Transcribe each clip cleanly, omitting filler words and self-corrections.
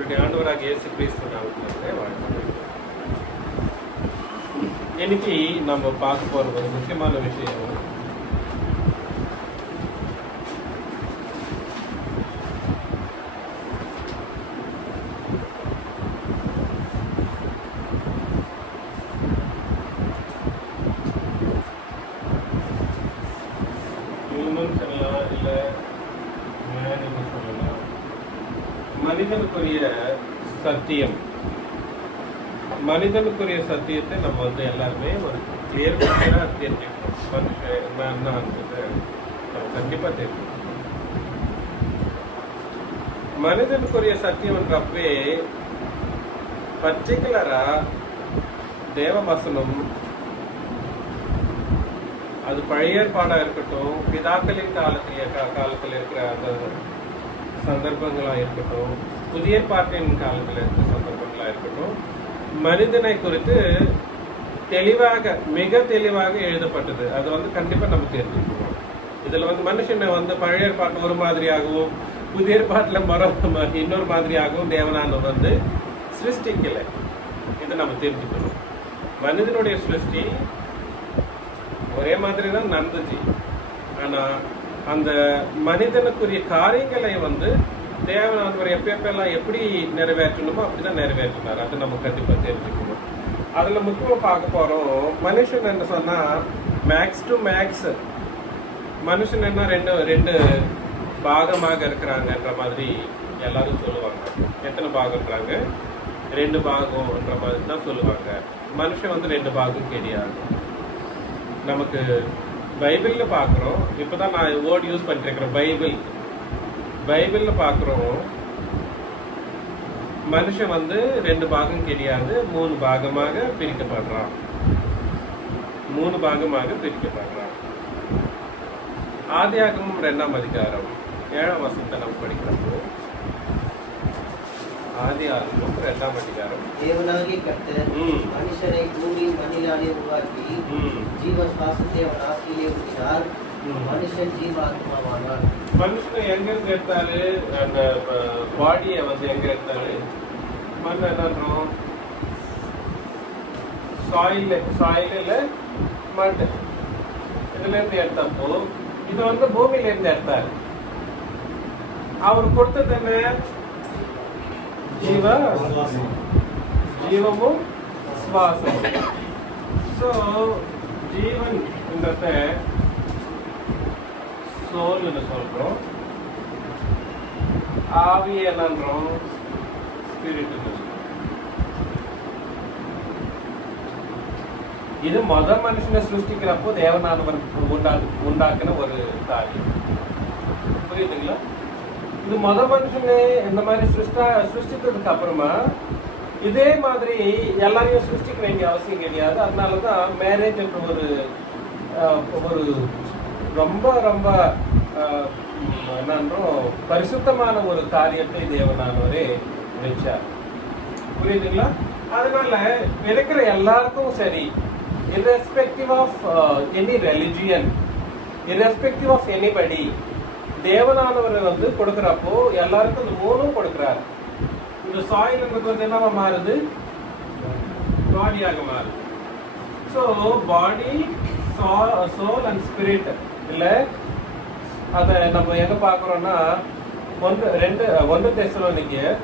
நம்மளுடைய ஆண்டவராக இயேசு கிறிஸ்து நாமத்திலே வாழ்த்துக்கள். இன்னைக்கு நம்ம பார்க்க போற ஒரு முக்கியமான விஷயம் சொல்லலாம், இல்லை மேனுன்னு சொல்லலாம். மனிதனுக்குரிய சத்தியம், மனிதனுக்குரிய சத்தியத்தை நம்ம எல்லாருமே ஒரு கிளியர் பண்ணா தெரிஞ்சுக்கணும். மனுஷன் என்னன்றது நம்ம கண்டிப்பா தெரிஞ்சுக்கணும். மனிதனுக்குரிய சத்தியம்ன்றப்பவே பர்டிகுலரா தேவவசனம், அது பழைய ஏற்பாடா இருக்கட்டும், பிதாக்களின் காலத்தில் இருக்கிற அந்த சந்தர்ப்பங்களா இருக்கட்டும், புதிய ஏற்பாட்டின் காலத்தில் இருக்கிற சந்தர்ப்பங்களா இருக்கட்டும், மனிதனை குறித்து தெளிவாக, மிக தெளிவாக எழுதப்பட்டது. அது கண்டிப்பா நம்ம தெரிஞ்சுக்கணும். இதுல மனுஷனை பழைய ஏற்பாட்டு ஒரு மாதிரியாகவும், புதிய ஏற்பாட்டுல இன்னொரு மாதிரியாகவும் தேவனானவர் சிருஷ்டிக்கலை. இதை நம்ம தெரிஞ்சுக்கணும். மனிதனுடைய சிருஷ்டி ஒரே மாதிரி தான் நடந்துச்சு. ஆனா அந்த மனிதனுக்குரிய காரியங்களை தேவனானவர் எப்பெல்லாம் எப்படி நிறைவேற்றணுமோ அப்படிதான் நிறைவேற்றினார். அது நம்ம கண்டிப்பா தெரிஞ்சுக்கணும். அதுல முக்கியமா பார்க்க போறோம், மனுஷன் என்ன சொன்னா மேக்ஸ் டு மேக்ஸ் மனுஷன் என்ன ரெண்டு பாகமாக இருக்கிறாங்கன்ற மாதிரி எல்லாரும் சொல்லுவாங்க. எத்தனை பாகம்ன்றாங்க? 2 பாகம்ன்ற மாதிரி தான் சொல்லுவாங்க. மனுஷன் 2 பாகம் கிடையாது. நமக்கு பைபிள்ல பாக்குறோம். இப்பதான் நான் வேர்ட் யூஸ் பண்ணிருக்கிறேன். பைபிள்ல பாக்குறோம், மனுஷன் 2 பாகம் கிடையாது, 3 பாகமாக பிரிக்கப்படுறான். 3 பாகமாக பிரிக்கப்படுறான். ஆதியாகமம் 2ஆம் அதிகாரம் 7ஆம் வசனத்தை நம்ம படிக்கிறப்போ, ஆதியாகமம் 2ஆம் அதிகாரம், தேவனாகிய கர்த்தர் மனுஷனை பூமியின் மண்ணினாலே உருவாக்கி ஜீவ சுவாசத்தை அவன் ஆசியிலே ஊற்றினார். மனுஷன் ஜீவாத்மாவானான். மனுஷனை எங்க எடுத்தாரு? அந்த பாடியை எங்க எடுத்தாரு? மண் என்னன்றோம்? சாயில மண். இதுல இருந்து எடுத்தப்போ இது பூமியில இருந்து எடுத்தாரு. அவர் கொடுத்தது என்ன? ஜீவமும் சுவாசமும். ஸோ ஜீவன் சோல்னு சொல்றோம், ஆவி என்னன்றோம், ஸ்பிரிட். இது மனுஷனை சிருஷ்டிக்கிறப்போ தேவனானவர் உண்டாக்குன ஒரு காரியம். புரியுதுங்களா? இது மனுஷனே இந்த மாதிரி சிருஷ்டித்ததுக்கு அப்புறமா இதே மாதிரி எல்லாரையும் சிருஷ்டிக்க வேண்டிய அவசியம் கிடையாது. அதனாலதான் மேரேஜ் என்ற ஒரு ரொம்ப ரொம்ப என்னன்றோம் பரிசுத்தமான ஒரு காரியத்தை தேவனானவரே வச்சார். புரியுதுங்களா? அதனால இருக்கிற எல்லாருக்கும் சரி, irrespective of any religion, irrespective of anybody, தேவனானவர் கொடுக்கிறப்போ எல்லாருக்கும் இந்த 3ம் கொடுக்கிறார். இந்த சாயில் என்னவா மாறுது? பாடியாக மாறுது. So body, soul and spirit இல்ல, அதை நம்ம எங்க பார்க்கிறோம்னா 1 தெசலோனிக்கேயர்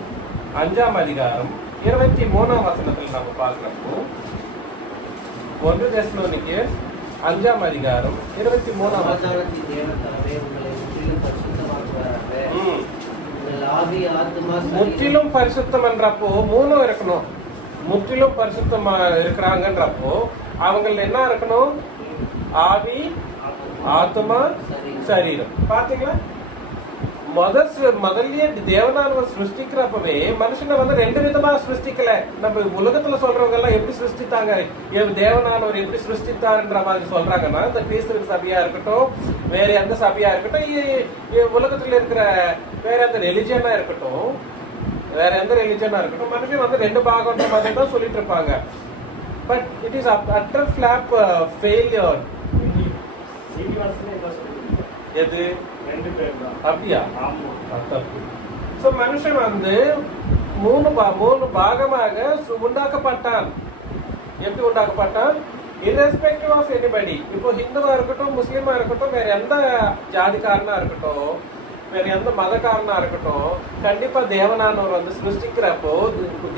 5ஆம் அதிகாரம் 23ஆம் வசனத்தில் நம்ம பார்க்கிறப்போ, 1 தெசலோனிக்கேயர் 5ஆம் அதிகாரம் 23ஆம் வசனம், முற்றிலும் பரிசுத்தம் என்றப்போ 3 இருக்கணும். முற்றிலும் பரிசுத்தமா இருக்கிறாங்கன்றப்போ அவங்க என்ன இருக்கணும்? ஆவி, ஆத்மா, சரீரம். பாத்தீங்களா? முதல்லயே தேவனானவர் சிருஷ்டிக்கிறப்பவே மனுஷனை 2 விதமா சிருஷ்டிக்கல. நம்ம உலகத்துல சொல்றவங்க எல்லாம் எப்படி சிருஷ்டித்தாங்க, தேவனானவர் எப்படி சிருஷ்டித்தாருன்ற மாதிரி சொல்றாங்கன்னா, இந்த கிறிஸ்தவ சபையா இருக்கட்டும், வேற எந்த சபையா இருக்கட்டும், உலகத்துல இருக்கிற வேற எந்த ரிலிஜியனா இருக்கட்டும், மனுஷன் 2 பாகம்ன்ற மாதிரி தான் சொல்லிட்டு இருப்பாங்க. But it is utter flop failure. எது? அப்படியா? தப்பு. ஸோ மனுஷன் வந்து மூணு பாகமாக உண்டாக்கப்பட்டான். எப்படி உண்டாக்கப்பட்டான்? irrespective of anybody. இப்போ ஹிந்துவா இருக்கட்டும், முஸ்லீமா இருக்கட்டும், வேற எந்த ஜாதிக்காரனா இருக்கட்டும், வேற எந்த மதக்காரனா இருக்கட்டும், கண்டிப்பா தேவனானவர் வந்து சிருஷ்டிக்கிறப்போ,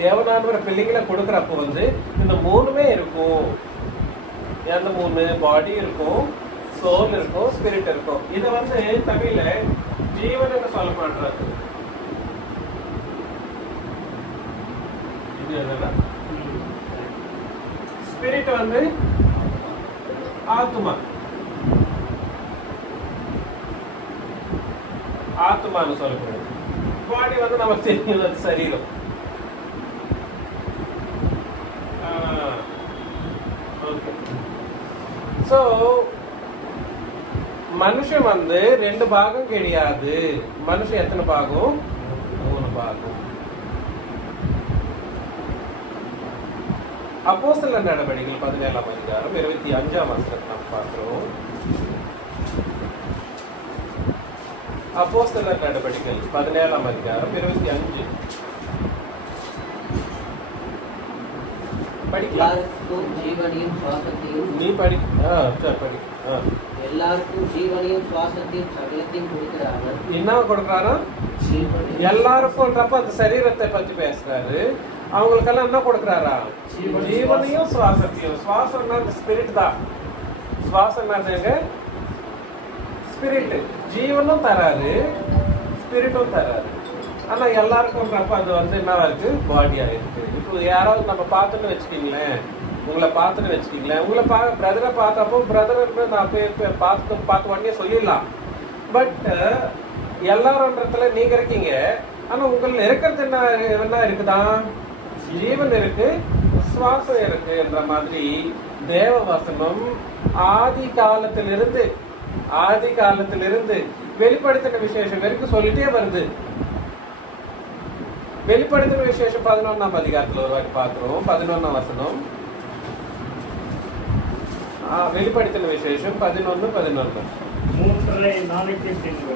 தேவனானவர் பிள்ளைங்களை கொடுக்குறப்போ வந்து இந்த மூணுமே இருக்கும். எந்த மூணு? பாடி இருக்கும், சோல் இருக்கும், ஸ்பிரிட் இருக்கும். இதை வந்து தமிழ்ல ஜீவன் சொல்ல மாட்டாரு. இது என்னன்னா ஸ்பிரிட் வந்து ஆத்மா, ஆத்மான்னு சொல்லப்படுது. பாடி வந்து நமக்கு தெரியும், சரீரம். ஸோ மனுஷன் வந்து ரெண்டு பாகம் கிடையாது. மனுஷன் எத்தனை பாகம்? மூணு பாகம். அப்போஸ்தலர் நடவடிக்கைகள் 17ஆம் அதிகாரம் 25ஆம் வசனத்தை நாம் பார்க்கிறோம். அப்போஸ்தலர் நடவடிக்கைகள் 17ஆம் அதிகாரம் 25. எல்லாருக்கும் ஜீவனையும் சுவாசத்தையும் நீ படி. படி. எல்லாருக்கும் ஜீவனையும் சுவாசத்தையும் சகலத்தையும் கொடுக்கிறாங்க. என்ன கொடுக்குறாரா? எல்லாருக்கும்ன்றப்ப அந்த சரீரத்தை பத்தி பேசுறாரு. அவங்களுக்கெல்லாம் என்ன கொடுக்குறாரா? ஜீவனையும் சுவாசத்தையும். சுவாசம்னா ஸ்பிரிட் தான். சுவாசம் ஸ்பிரிட். ஜீவனும் தராரு, ஸ்பிரிட்டும் தராரு. ஆனா எல்லாருக்கும்ன்றப்ப அது வந்து என்னவா இருக்கு? பாடியா இருக்கு. இப்போ யாராவது நம்ம பார்த்துன்னு வச்சுக்கீங்களேன், உங்களை பார்த்துன்னு வச்சுக்கீங்களேன், உங்களை பிரதரை பார்த்தப்போ பிரதர் நான் பார்த்து உடனே சொல்லிடலாம். பட் எல்லாருன்றதுல நீங்க இருக்கீங்க. ஆனா உங்களை இருக்கிறது என்ன இருக்குதான்? ஜீவன் இருக்கு, சுவாசம் இருக்கு என்ற மாதிரி தேவ வசனம் ஆதி காலத்திலிருந்து வெளிப்படுத்தின விசேஷம் வரைக்கும் சொல்லிட்டே வருது. வெளிப்படுத்தின விசேஷம் 11ஆம் அதிகாரத்துல ஒரு வாட்டி பார்க்கிறோம். 11ஆம் வசனம். வெளிப்படுத்தின விசேஷம் 11:11. 3 நாளைக்கு பின்பு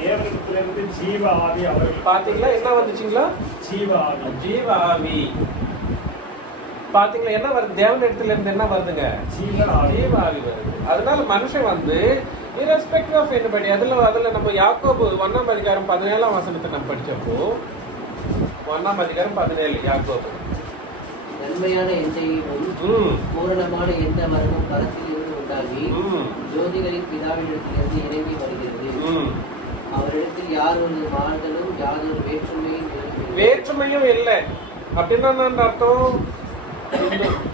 தேவனிடத்திலிருந்து ஜீவ ஆவி அவர்கள். பாத்தீங்களா என்ன வந்துச்சுங்களா? ஜீவ ஆவி. பாத்தீங்களா என்ன வருது? தேவனிடத்துல இருந்து என்ன வருதுங்க? ஜீவ ஆவி வருது. அதனால மனுஷன் வந்து irrespective of anybody. அதுல நம்ம யாக்கோபு 1ஆம் அதிகாரம் 17ஆம் வசனத்தை நம்ம படிச்சப்போ 1ஆம் அதிகாரம் 17 யாக்கோபு. நன்மையான எந்தையும் பூரணமான எந்த மரமும் பரத்தில் இருந்து உண்டாகி ஜோதிகளின் பிதாவினிடத்திலிருந்து இறங்கி வருகிறது. அவரிடத்தில் யாரொரு மாறுதலும் யாதொரு வேற்றுமையும் இல்லை. அப்படின்னா நான் அர்த்தம்,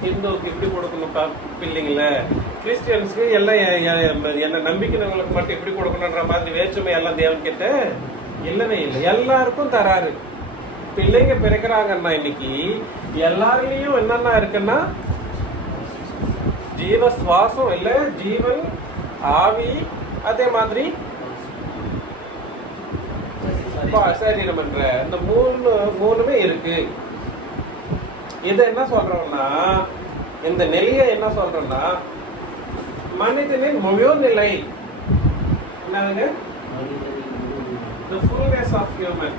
ஹிந்துக்கு இப்படி கொடுக்கணும் பிள்ளைங்கள, கிறிஸ்டியன்ஸ்க்கு எல்லாம் என்ன நம்பிக்கைங்களுக்கு மட்டும் எப்படி கொடுக்கணுன்ற மாதிரி வேற்றுமை எல்லாம் தேவன் கிட்ட இல்லவே இல்லை. எல்லாருக்கும் தராரு. பிள்ளைங்க பிறக்கிறாங்கன்னா இன்னைக்கு எல்லாருலயும் என்னென்ன இருக்குன்னா ஜீவ சுவாசம் இல்ல, ஜீவன், ஆவி, அதே மாதிரி சரீரம் என்ற இந்த மூணுமே இருக்கு. இதை என்ன சொல்றோம்னா, இந்த நிலையை என்ன சொல்றோம்னா மனிதனின் முழு நிலை என்னதுங்க? The fullness of human.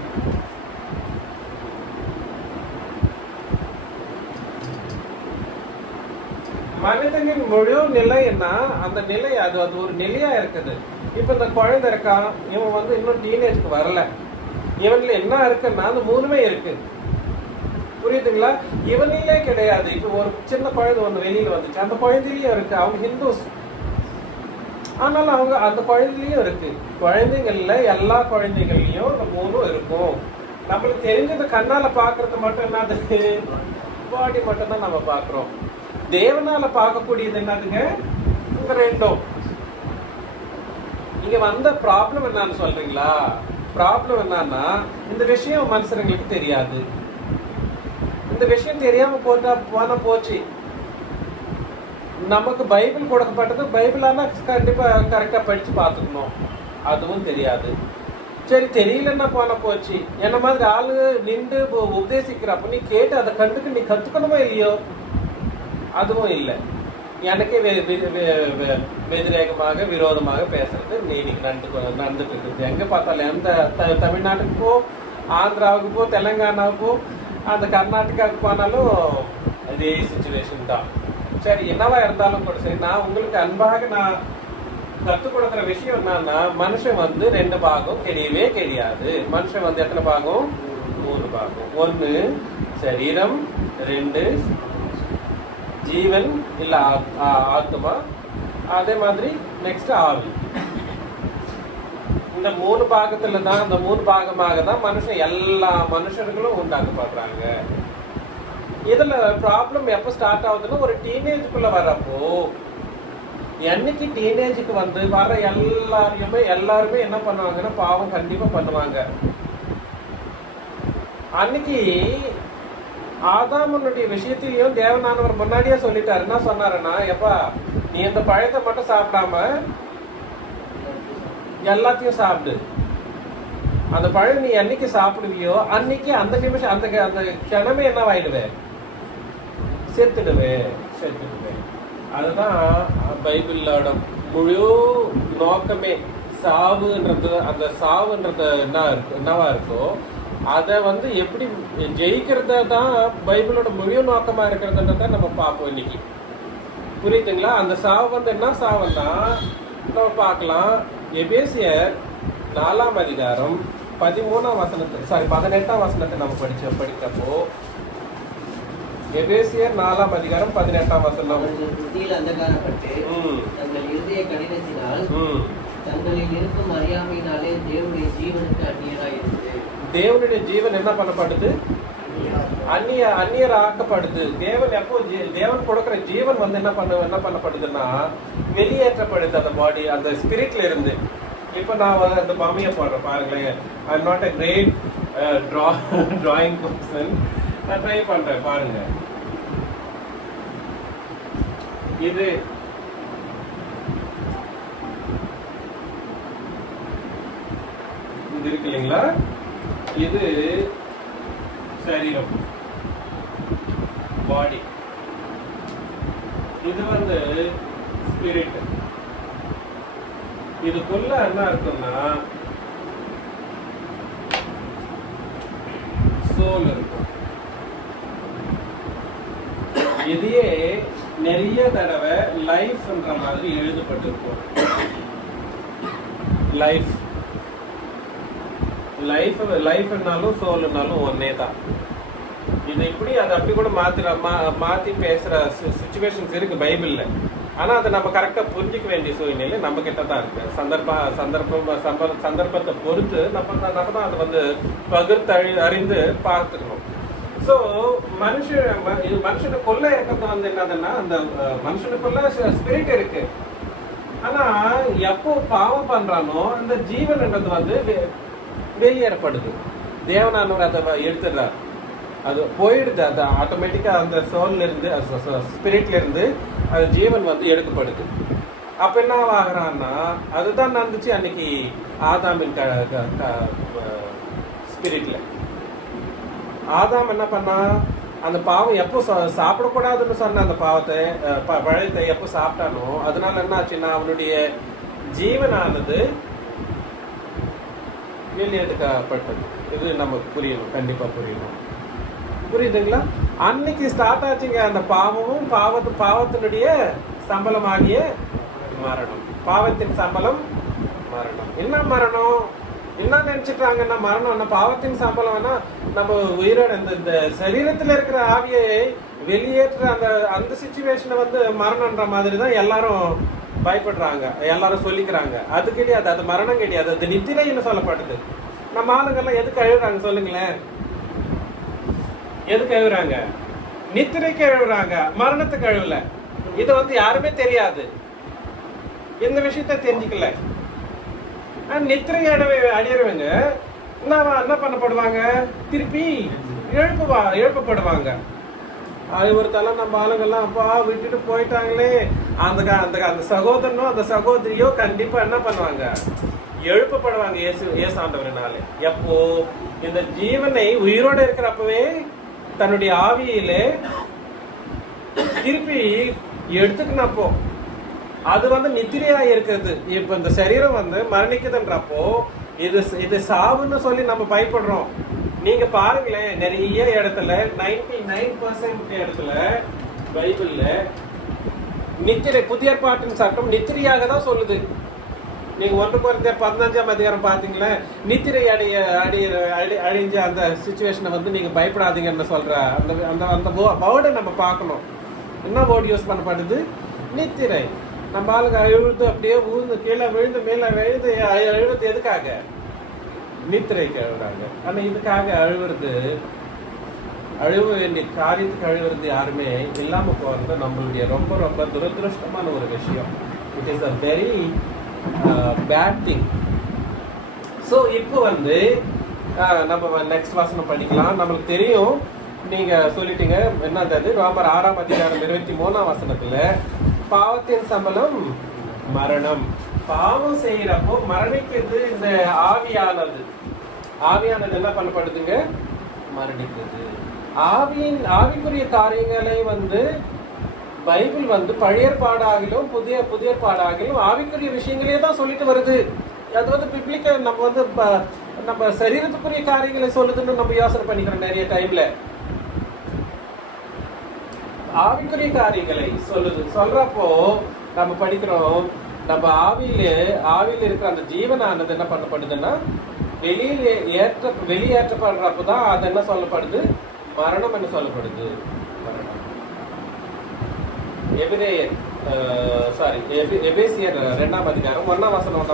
மனிதனின் முழு நிலைன்னா அந்த நிலை அது ஒரு நிலையா இருக்குது. இப்ப இந்த குழந்தை இருக்கான், இவன் வந்து இன்னும் டீனேஜ்க்கு வரல. இவன்ல என்ன இருக்குன்னா அந்த மூணுமே இருக்கு. புரியுதுங்களா? இவனிலே கிடையாது. இப்ப ஒரு சின்ன குழந்தை ஒண்ணு வெளியில வந்துச்சு, அந்த குழந்தையிலயும் இருக்கு. அவங்க ஹிந்துஸ், ஆனாலும் அவங்க அந்த குழந்தையிலயும் இருக்கு. குழந்தைங்கள்ல எல்லா குழந்தைகள்லயும் இந்த மூணும் இருக்கும். நம்மளுக்கு தெரிஞ்சது கண்ணால பாக்குறது மட்டும் என்னது? பாடி மட்டும் தான் நம்ம பாக்குறோம். தேவனால பார்க்கக்கூடியது என்னதுங்க? இந்த ரெண்டும். இங்க வந்த ப்ராப்ளம் என்னன்னு சொல்றீங்களா? ப்ராப்ளம் என்னன்னா இந்த விஷயம் மனுஷங்களுக்கு தெரியாது. இந்த விஷயம் தெரியாம போனா போச்சு. நமக்கு பைபிள் கொடுக்கப்பட்டது, பைபிளானா கண்டிப்பா கரெக்டா படிச்சு பார்த்துக்கணும், அதுவும் தெரியாது. சரி தெரியலன்னா போன போச்சு. என்ன மாதிரி ஆளு நின்று உபதேசிக்கிறப்ப நீ கேட்டு அதை கண்டுக்கு நீ கத்துக்கணுமோ இல்லையோ, அதுவும் இல்லை. எனக்கே விரோதமாக பேசுறது இன்னைக்கு நடந்துட்டு இருக்குது. எங்க பார்த்தாலும் எந்த தமிழ்நாட்டுக்கு போ, ஆந்திராவுக்கு போ, தெலுங்கானாவுக்கு போ, அந்த கர்நாடகாவுக்கு போனாலும் அதே சுச்சுவேஷன் தான். சரி, என்னவா இருந்தாலும் கூட சரி, நான் உங்களுக்கு அன்பாக நான் கற்றுக் கொடுக்குற விஷயம் என்னன்னா, மனுஷன் வந்து 2 பாகம் கிடையவே கிடையாது. மனுஷன் வந்து எத்தனை பாகம்? 3 பாகம். 1 சரீரம், 2 ஜீவன் இல்ல ஆத்மா, அதே மாதிரி நெக்ஸ்ட் ஆவி. இந்த 3 பாகத்துல தான், இந்த 3 பாகமாக தான் மனுஷன் எல்லா மனுஷர்களும் உண்டாக்கப்படுறாங்க. இதுல ப்ராப்ளம் எப்ப ஸ்டார்ட் ஆகுதுன்னா, ஒரு டீனேஜுக்குள்ள வரப்போ, என்னைக்கு டீனேஜுக்கு வந்து வர எல்லாருமே என்ன பண்ணுவாங்கன்னா பாவம் கண்டிப்பா பண்ணுவாங்க. அன்னைக்கு ஆதாமனுடைய விஷயத்திலையும் தேவனானவர் முன்னாடியே சொல்லிட்டாரு. என்ன சொன்னாருன்னா, எப்பா நீ இந்த பழத்தை மட்டும் சாப்பிடாம எல்லாத்தையும் சாப்பிடு. அந்த பழம் நீ என்னைக்கு சாப்பிடுவியோ அன்னைக்கு அந்த நிமிஷம் அந்த க்ஷணமே என்னவாயிடுவேன்? செத்துடுவேன். அதுதான் பைபிளோட முழு நோக்கமே. சாவுன்றது, அந்த சாவுன்றது என்னவா இருக்கோ அதை வந்து எப்படி ஜெயிக்கிறத தான் பைபிளோட முழு நோக்கமா இருக்கிறதுன்றத நம்ம பார்ப்போம் இன்னைக்கு. புரியுதுங்களா? அந்த சாவு வந்து என்ன சாவுன்னா நம்ம பார்க்கலாம். எபேசியர் 4ஆம் அதிகாரம் 18ஆம் வசனத்தை நம்ம படிக்கிறப்போ, எபேசியர் 4ஆம் அதிகாரம் 18ஆம் வசனம். புத்தியில் அந்தகாரப்பட்டு தங்கள் இருதய கடினத்தினால் தங்களில் இருக்கும் அறியாமையினாலே தேவனுடைய ஜீவனுக்கு அந்நியராயிருந்து. தேவனுடைய ஜீவன் என்ன பண்ணப்படுது? அந்நியர் ஆக்கப்படுது. தேவன் கொடுக்கிற ஜீவன் வந்து என்ன பண்ணப்படுதுன்னா வெளியேற்றப்படுது. அந்த பாடி, அந்த ஸ்பிரிட்ல இருந்து. இப்ப நான் அந்த பாமையை போடுறேன் பாருங்களேன். I am not a great drawing person. நான் ட்ரை பண்றேன் பாருங்க. இது இருக்கு இல்லைங்களா? இது சரீரம், பாடி. இது வந்து ஸ்பிரிட். இதுக்குள்ள என்ன இருக்குன்னா சோல் இருக்கும். இதையே நிறைய தடவை லைஃப்ன்ற மாதிரி எழுதப்பட்டிருக்கும். லைஃப்னாலும் சோல்னாலும் ஒன்னே தான். இது இப்படி அதை அப்படி கூட மாத்தி பேசுற சிச்சுவேஷன்ஸ் இருக்கு பைபிள்ல. ஆனா அதை நம்ம கரெக்டா புரிஞ்சிக்க வேண்டிய சூழ்நிலை நம்ம கிட்ட தான் இருக்கு. சந்தர்ப்பத்தை பொறுத்து நம்ம தான் அதை வந்து பகிர்ந்து அறிந்து பார்த்துக்கணும். ஸோ மனுஷனுக்குள்ள இருக்கிறது வந்து என்னதுன்னா, அந்த மனுஷனுக்குள்ள ஸ்பிரிட் இருக்கு. ஆனா எப்போ பாவம் பண்றானோ அந்த ஜீவன்ன்றது வந்து வெளியேறப்படுது. தேவனானவர் அதை எடுத்துடுறார். அது போயிடுது. அது ஆட்டோமேட்டிக்கா அந்த சோல்ல இருந்து, ஸ்பிரிட்ல இருந்து அது ஜீவன் வந்து எடுக்கப்படுது. அப்ப என்ன ஆகுறான்னா, அதுதான் நடந்துச்சு அன்னைக்கு ஆதாமின் ஸ்பிரிட்ல. ஆதாம் என்ன பண்ணா, அந்த பாவம் எப்போ சாப்பிடக்கூடாதுன்னு சொன்ன அந்த பழத்தை எப்போ சாப்பிட்டானோ அதனால என்ன ஆச்சுன்னா அவனுடைய ஜீவனானது வெளியெடுக்கப்பட்டது. இது நமக்கு புரியணும், கண்டிப்பா புரியணும். புரியுதுங்களா? அன்னைக்கு ஸ்டார்ட் ஆச்சுங்க அந்த பாவமும் பாவத்தினுடைய சம்பளமாகிய மரணம். பாவத்தின் சம்பளம் மரணம். என்ன மரணம்? என்ன நினைச்சிட்டாங்கன்னா மரணம் பாவத்தின் சம்பளம்னா நம்ம உயிரோட இந்த சரீரத்துல இருக்கிற ஆவியை வெளியேற்ற அந்த சிச்சுவேஷனை வந்து மரணம்ன்ற மாதிரி தான் எல்லாரும் பயப்படுறாங்க, எல்லாரும் சொல்லிக்கிறாங்க. அது கிடையாது, அது மரணம் கிடையாது, அது நித்திரைன்னு சொல்லப்படுது. நம்ம ஆளுங்கெல்லாம் எதுக்கு அழுகுறாங்க சொல்லுங்களேன்? எதுக்கு அழுகுறாங்க? நித்திரைக்கு அழுகுறாங்க, மரணத்துக்கு அழுவல. இது வந்து யாருமே தெரியாது, இந்த விஷயத்த தெரிஞ்சுக்கல. நித்திரை அடையறவங்க என்ன பண்ணப்படுவாங்க? திருப்பி எழுப்பப்படுவாங்க. அது ஒரு தலை நம்ம ஆளுங்கெல்லாம் அப்பா விட்டுட்டு போயிட்டாங்களே, அந்த சகோதரனோ அந்த சகோதரியோ கண்டிப்பா என்ன பண்ணுவாங்க? எழுப்பப்படுவாங்க இயேசு ஆண்டவரினாலே. எப்போ? இந்த ஜீவனை உயிரோட இருக்கிறப்பவே தன்னுடைய ஆவியிலே திருப்பி எடுத்துக்கினப்போ அது வந்து நித்திரையா இருக்கிறது. இப்ப இந்த சரீரம் வந்து மரணிக்குதுன்றப்போ இது சாவுன்னு சொல்லி நம்ம பயப்படுறோம். நீங்க பாருங்களேன், நிறைய இடத்துல 99% இடத்துல பைபிள்ல நித்திரை, புதிய பாட்டின் சட்டம் நித்திரையாக தான் சொல்லுது. நீங்க 1 Corinthians 15ஆம் அதிகாரம் பாத்தீங்களா, நித்திரை அழிஞ்ச அந்த சுச்சுவேஷனை வந்து நீங்க பயப்படாதீங்கன்னு சொல்ற அந்த அந்த அந்த வேர்டை நம்ம பார்க்கணும். என்ன வேர்டு யூஸ் பண்ணப்படுது? நித்திரை. நம்ம ஆளுங்க அழுது அப்படியே ஊழ்ந்து கீழே விழுந்து மேல விழுந்து அழுவது எதுக்காக? நித்திரைக்கு அழுகுறாங்க. ஆனா இதுக்காக அழுவுறது, அழுவ வேண்டிய காரியத்துக்கு அழுவுறது யாருமே இல்லாம போறது நம்மளுடைய ரொம்ப ரொம்ப துரதிருஷ்டமான ஒரு விஷயம். It is a very bad thing. So இப்போ வந்து நம்ம நெக்ஸ்ட் வசனம் படிக்கலாம். நம்மளுக்கு தெரியும், நீங்க சொல்லிட்டீங்க என்னது, ரோமர் 6ஆம் அதிகாரம் 23ஆம் வசனத்துல பாவத்தின் சம்பளம் மரணம். பாவம் செய்யறப்போ மரணிக்கிறது இந்த ஆவியானது. ஆவியானது என்ன பண்ணப்படுதுங்க? மரணிக்கிறது. ஆவிக்குரிய காரியங்களை வந்து பைபிள் வந்து பழைய பாடாகிலும் புதிய பாடாகிலும் ஆவிக்குரிய விஷயங்களே தான் சொல்லிட்டு வருது. அது வந்து பிப்ளிக்க நம்ம வந்து நம்ம சரீரத்துக்குரிய காரியங்களை சொல்லுதுன்னு நம்ம யோசனை பண்ணிக்கிறோம் நிறைய டைம்ல. ஆவிக்குரிய காரியங்களை சொல்றப்போ நம்ம படிக்கிறோம், நம்ம ஆவியில இருக்கிற அந்த ஜீவனானது என்ன பண்ணப்படுதுன்னா வெளியேற்றப்படுறப்பதான் அது என்ன சொல்லப்படுது? மரணம் என்று சொல்லப்படுது. மரணம். எபேசியர் 2ஆம் அதிகாரம் 1ஆம் வசனம்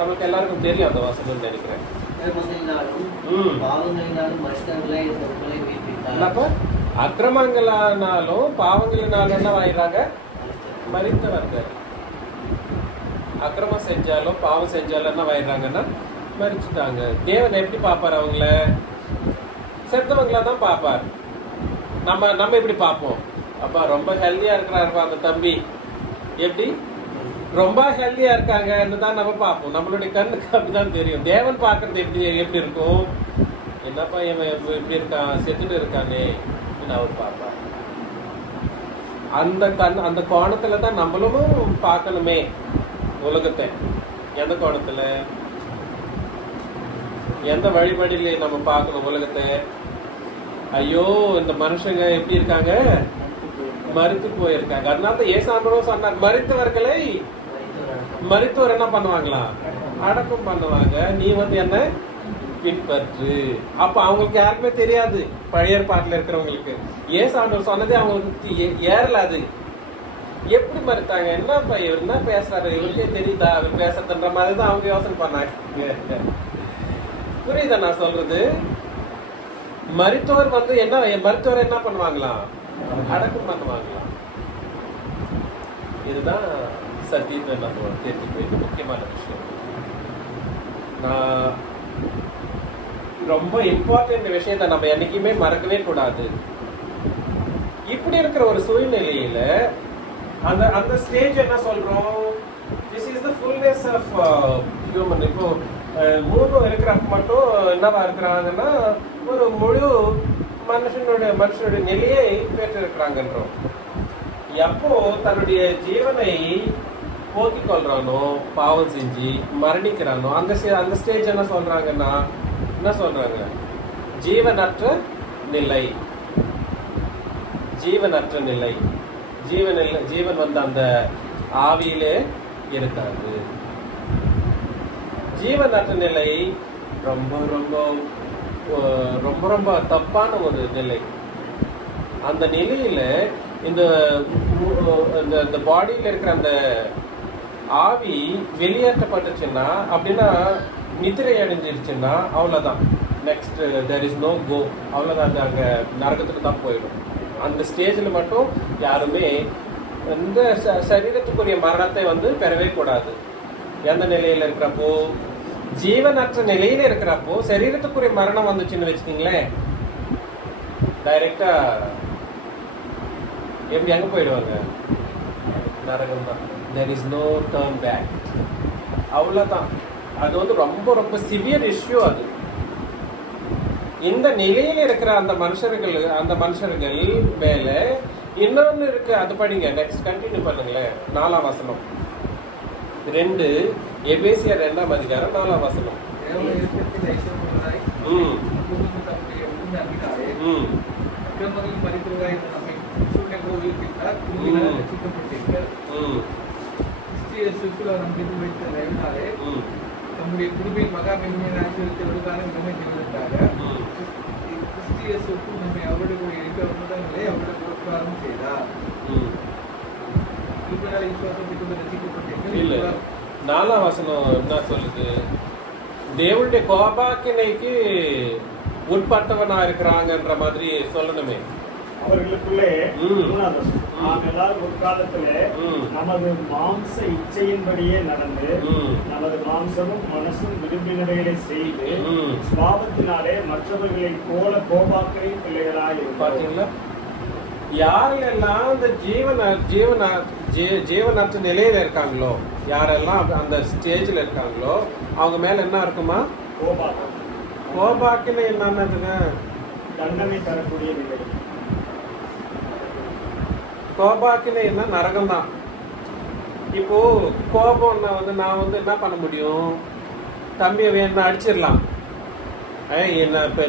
நமக்கு எல்லாருக்கும் தெரியும். அந்த வசனம் நினைக்கிறேன். அக்கிரமங்களானாலும் பாவங்களினாலும் என்ன ஆயிடுறாங்க? மரித்தவர்கள். அக்கிரமம் செஞ்சாலும் பாவம் செஞ்சாலும் என்ன ஆயிடுறாங்கன்னா மரிச்சுட்டாங்க. தேவன் எப்படி பார்ப்பார்? அவங்கள செத்தவங்களா தான் பார்ப்பார். நம்ம எப்படி பார்ப்போம்? அப்பா ரொம்ப ஹெல்தியா இருக்கிறாருப்பா அந்த தம்பி, எப்படி ரொம்ப ஹெல்தியா இருக்காங்கன்னு தான் நம்ம பார்ப்போம். நம்மளுடைய கண்ணுக்கு அப்படிதான் தெரியும். தேவன் பார்க்கறது எப்படி இருக்கும்? என்னப்பா இவன் எப்படி இருக்கான், செத்துட்டு இருக்கானே அவர் பார்ப்பார். அந்த கோணத்துல தான் நம்மளும் பார்க்கணுமே உலகத்தை. எந்த கோணத்துல, எந்த வழிபடியில நம்ம பார்க்கணும் உலகத்தை? ஐயோ இந்த மனுஷங்க எப்படி இருக்காங்க? மரித்து போயிருக்காங்க. அதனால தான் ஏசாண்டரும் சொன்னார், மரித்தவர் என்ன பண்ணுவாங்களா? அடக்கம் பண்ணுவாங்க. நீ வந்து என்ன பின்பற்று. அப்ப அவங்களுக்கு யாருக்குமே தெரியாது, பழைய பாட்டில் இருக்கிறவங்களுக்கு. ஏசாண்டவர் சொன்னதே அவங்களுக்கு ஏறல. அது எப்படி மறுத்தாங்க? என்னப்பா இவர் என்ன பேசுறாரு, இவருக்கே தெரியுதா அவர் பேசுறதுன்ற மாதிரி தான் அவங்க யோசனை பண்ணாங்க. புரியுதா நான் சொல்றது? மருத்துவர் வந்து மருத்துவர் என்ன பண்ணுவாங்களாம்? அடக்கம் பண்ணுவாங்களாம். இதுதான் சத்தியத்தை நம்ம தெரிஞ்சுக்க வேண்டிய முக்கியமான விஷயம். நான் ரொம்ப இம்பார்ட்டன்ட் விஷயத்தை நம்ம என்னைக்குமே மறக்கவே கூடாது. இப்படி இருக்கிற ஒரு சூழ்நிலையில அந்த ஸ்டேஜ் என்ன சொல்றோம்? This is the fullness of human. இப்போ 3 இருக்கிறப்ப மட்டும் என்னவா இருக்கிறாங்கன்னா ஒரு முழு மனுஷனுடைய நிலையை பெற்றிருக்கிறாங்கன்றோம். எப்போ தன்னுடைய ஜீவனை போக்கிக் கொள்றானோ, பாவம் செஞ்சு மரணிக்கிறானோ, அந்த ஸ்டேஜ் என்ன சொல்றாங்கன்னா, என்ன சொல்றாங்க? ஜீவனற்ற நிலை. ஜீவனற்ற நிலை. ஜீவன் வந்து அந்த ஆவியிலே இருக்காது. ஜீவனற்ற நிலை ரொம்ப ரொம்ப ரொம்ப ரொம்ப தப்பான ஒரு நிலை. அந்த நிலையில இந்த பாடியில இருக்கிற அந்த ஆவி வெளியேற்றப்பட்டுச்சுன்னா, அப்படின்னா நித்திரை அடைஞ்சிருச்சுன்னா அவ்வளவுதான். Next there is no go. அவ்வளவுதான், அது அங்க நரகத்துக்கு தான் போயிடும். அந்த ஸ்டேஜ்ல மட்டும் யாருமே இந்த சரீரத்துக்குரிய மரணத்தை வந்து பெறவே கூடாது. எந்த நிலையில இருக்கிறப்போ? ஜீவனற்ற நிலையில இருக்கிறப்போ சரீரத்துக்குரிய மரணம் வந்துச்சுன்னு வச்சுக்கீங்களேன், டைரக்டா எப்படி எங்க போயிடுவாங்க? நரகம் தான். there is no turn back. அவ்வளவுதான். அது வந்து ரொம்ப ரொம்ப சிவியர் இஷ்யூ. அது இந்த நிலையில இருக்கிற அந்த மனுஷர்கள் மேல இன்னொன்னு இருக்கு. அது படிங்க, நெக்ஸ்ட் கண்டினியூ பண்ணுங்களேன். 4ஆம் வசனம். எபேசியர் 2ஆம் அதிகாரம் 4ஆம் வசனம். ம் அக்கிரமங்களில் மரித்தவர்களாயிருந்த நம்மை சூழ்நிலை உயிர்ப்பித்தார், கிருபையினால் ரட்சிக்கப்பட்டீர்கள். ம் கிறிஸ்து இயேசுக்குள் அவர் நம்பிக்கை வைத்த தயவினாலே ம் நம்முடைய கிருபையின் மகா மேன்மையான ஆசீர்வாதத்திற்கான நன்மை நிகழ்ந்தாங்க. ம் கிறிஸ்து இயேசுக்குள் நம்மை அவருடைய கூட இருக்க உன்னதங்களை அவருடைய புறப்பிராரம் செய்தார். ம் கிருபையினால் விசுவாசத்தை கொண்டு இல்ல ரட்சிக்கப்பட்டீர்கள். 4ஆம் வசனம் என்ன சொல்லுது? தேவனுடைய கோபாக்கினைக்கு உட்பட்டவனா இருக்கிறாங்கன்ற மாதிரி சொல்லணுமே. அவர்களுக்குள்ளே ம். 3வது வசனம். நாம் எல்லாரும் முற்காலத்திலே ம். நமது மாம்ச இச்சையின்படியே நடந்து ம். நமது மாம்சமும் மனசும் விரும்பினவைகளை செய்து ம். சுவாபத்தினாலே மற்றவர்களைப் போல கோபாக்கரை பிள்ளைகளாய் இருந்தோம். பாத்தீங்களா? யாரெல்லாம் இந்த ஜீவனற்ற நிலையில இருக்காங்களோ, யாரெல்லாம் அந்த ஸ்டேஜ்ல இருக்காங்களோ, அவங்க மேல என்ன இருக்குமா? கோபாக்கம் கோபாக்கினை என்னதுங்க? தண்டனை தரக்கூடிய நிலை. கோபாக்கினை என்ன? நரகம் தான். இப்போ கோபம்னா நான் என்ன பண்ண முடியும்? தம்பியை வேணா அடிச்சிடலாம்.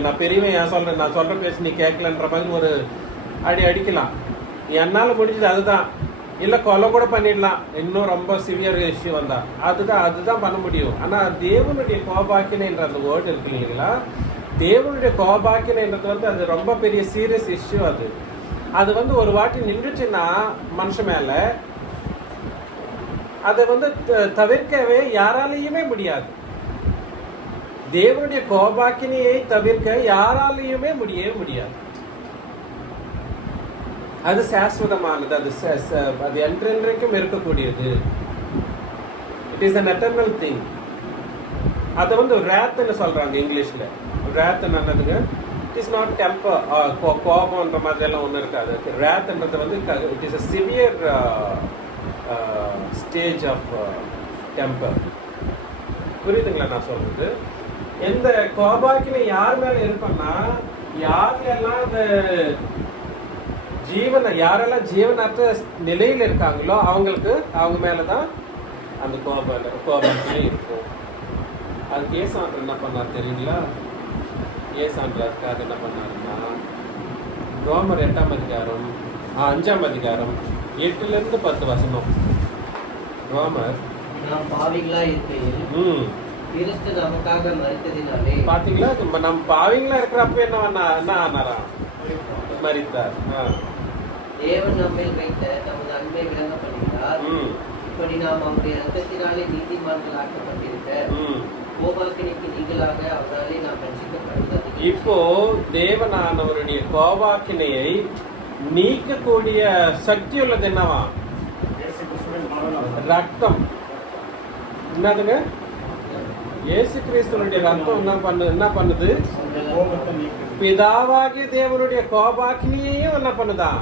நான் பெரியவன், ஏன் சொல்றேன், நான் சொல்ற பேச நீ கேட்கலன்ற மாதிரி ஒரு அடிக்கலாம். என்னால முடிஞ்சது அதுதான். இல்ல கொலை கூட பண்ணிடலாம், இன்னும் ரொம்ப சிவியர் இஷ்யூ வந்தா. அதுதான் பண்ண முடியும். ஆனா தேவனுடைய கோபாக்கினைன்ற அந்த வேர்டு இருக்கு இல்லைங்களா, தேவனுடைய கோபாக்கினைன்றது அது ரொம்ப பெரிய சீரியஸ் இஷ்யூ. அது ஒரு வாட்டி நின்றுச்சுன்னா மனுஷன் மேல அதை தவிர்க்கவே யாராலையுமே முடியாது. தேவனுடைய கோபாக்கினையை தவிர்க்க யாராலையுமே முடியவே முடியாது. அது சாஸ்வதமானது, அது என்றென்றைக்கும் இருக்கக்கூடியது. It is an eternal thing. அதை wrathன்னு சொல்றாங்க இங்கிலீஷ்ல. wrath என்னதுங்க? இட் இஸ் நாட் டெம்பர், கோபம்ன்ற மாதிரி எல்லாம் ஒன்றும் இருக்காது. wrathன்றது it is a severe stage of temper. புரியுதுங்களா நான் சொல்றது? எந்த கோபாக்கினை யார் மேல இருப்பேன்னா, யாரெல்லாம் அந்த யாரெல்லாம் ஜீவனற்ற நிலையில் இருக்காங்களோ அவங்க மேலதான் அந்த கோபத்திலே இருக்கும். அதுக்கு ஏசாண்டர் என்ன பண்ணார் தெரியுங்களா? ஏசாண்டருக்காக என்ன பண்ணாருன்னா, ரோமர் 8ஆம் அதிகாரம் 5ஆம் அதிகாரம் 8லிருந்து 10 வசனம். ரோமர் நாம் பாவிகளா இருக்கையில் கிறிஸ்து நமக்காக மரித்ததினாலே. பாத்தீங்களா? நம்ம பாவிங்களா இருக்கிறப்ப என்ன ஆனாரா? மரித்தார். தேவன் நம்மில் வைத்த நமது அன்பை விளங்க பண்ணுகிறார். இப்படி நாம் அவருடைய ரத்தத்தினாலே நீதிமான்கள் ஆக்கப்பட்டிருக்க கோபாக்கினைக்கு நீங்களாக அவராலே நாம் ரட்சிக்கப்படுவது. இப்போ தேவனானவருடைய கோபாக்கினையை நீக்கக்கூடிய சக்தி உள்ளது என்னவா? ரத்தம். என்னதுங்க? இயேசு கிறிஸ்துவனுடைய ரத்தம் என்ன பண்ணுது? பிதாவாகிய தேவனுடைய கோபாக்கினியையும் என்ன பண்ணுதான்?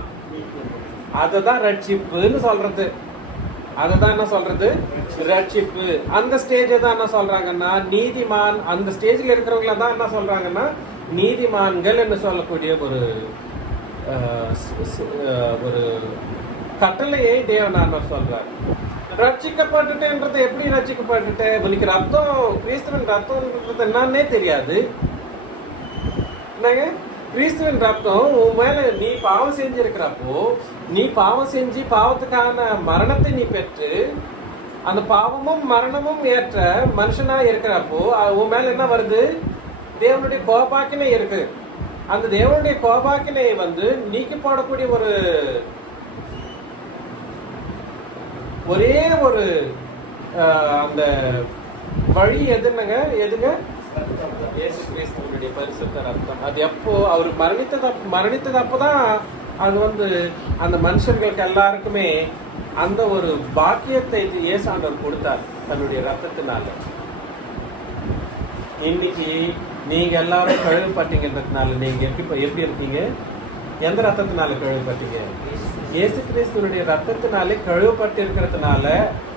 அததான் ரட்சிப்புன்னு சொல்றது. அததான் என்ன சொல்றது? ரட்சிப்பு. அந்த ஸ்டேஜ் தான் என்ன சொல்றாங்கன்னா நீதிமான். அந்த ஸ்டேஜ்ல இருக்கிறவங்கள தான் என்ன சொல்றாங்கன்னா நீதிமான்கள் என்று சொல்லக்கூடிய ஒரு கட்டளையை தேவனானவர் சொல்றார். ரட்சிக்கப்பட்டுட்டேன்றது எப்படி ரட்சிக்கப்பட்டுட்டு? உனக்கு ரத்தம், கிறிஸ்துவின் ரத்தம்ன்றது என்னன்னே தெரியாது. என்னங்க? கிறிஸ்துவின் ரத்தம் உன் மேல நீ பாவம் செஞ்சிருக்கிறப்போ, நீ பாவம் செஞ்சு பாவத்துக்கான மரணத்தை நீ பெற்று அந்த பாவமும் மரணமும் ஏற்ற மனுஷனா இருக்கிறப்போ உன் மேல என்ன வருது? தேவனுடைய கோபாக்கினை இருக்கு. அந்த தேவனுடைய கோபாக்கினை நீக்கி போடக்கூடிய ஒரே ஒரு அந்த வழி எதுங்க? இயேசு கிறிஸ்துவினுடைய பரிசுத்த ரத்தம். அது எப்போ அவர் மரணித்தது அப்பதான் அது அந்த மனுஷர்களுக்கு எல்லாருக்குமே அந்த ஒரு பாக்கியத்தை இயேசாண்டவர் கொடுத்தார் தன்னுடைய ரத்தத்தினால. இன்னைக்கு நீங்க எல்லாரும் கழுவப்பட்டீங்கன்றதுனால நீங்க எப்படி இருக்கீங்க? எந்த ரத்தத்தினால கழுவப்பட்டீங்க? இயேசு கிறிஸ்துவனுடைய ரத்தத்தினாலே கழுவப்பட்டு இருக்கிறதுனால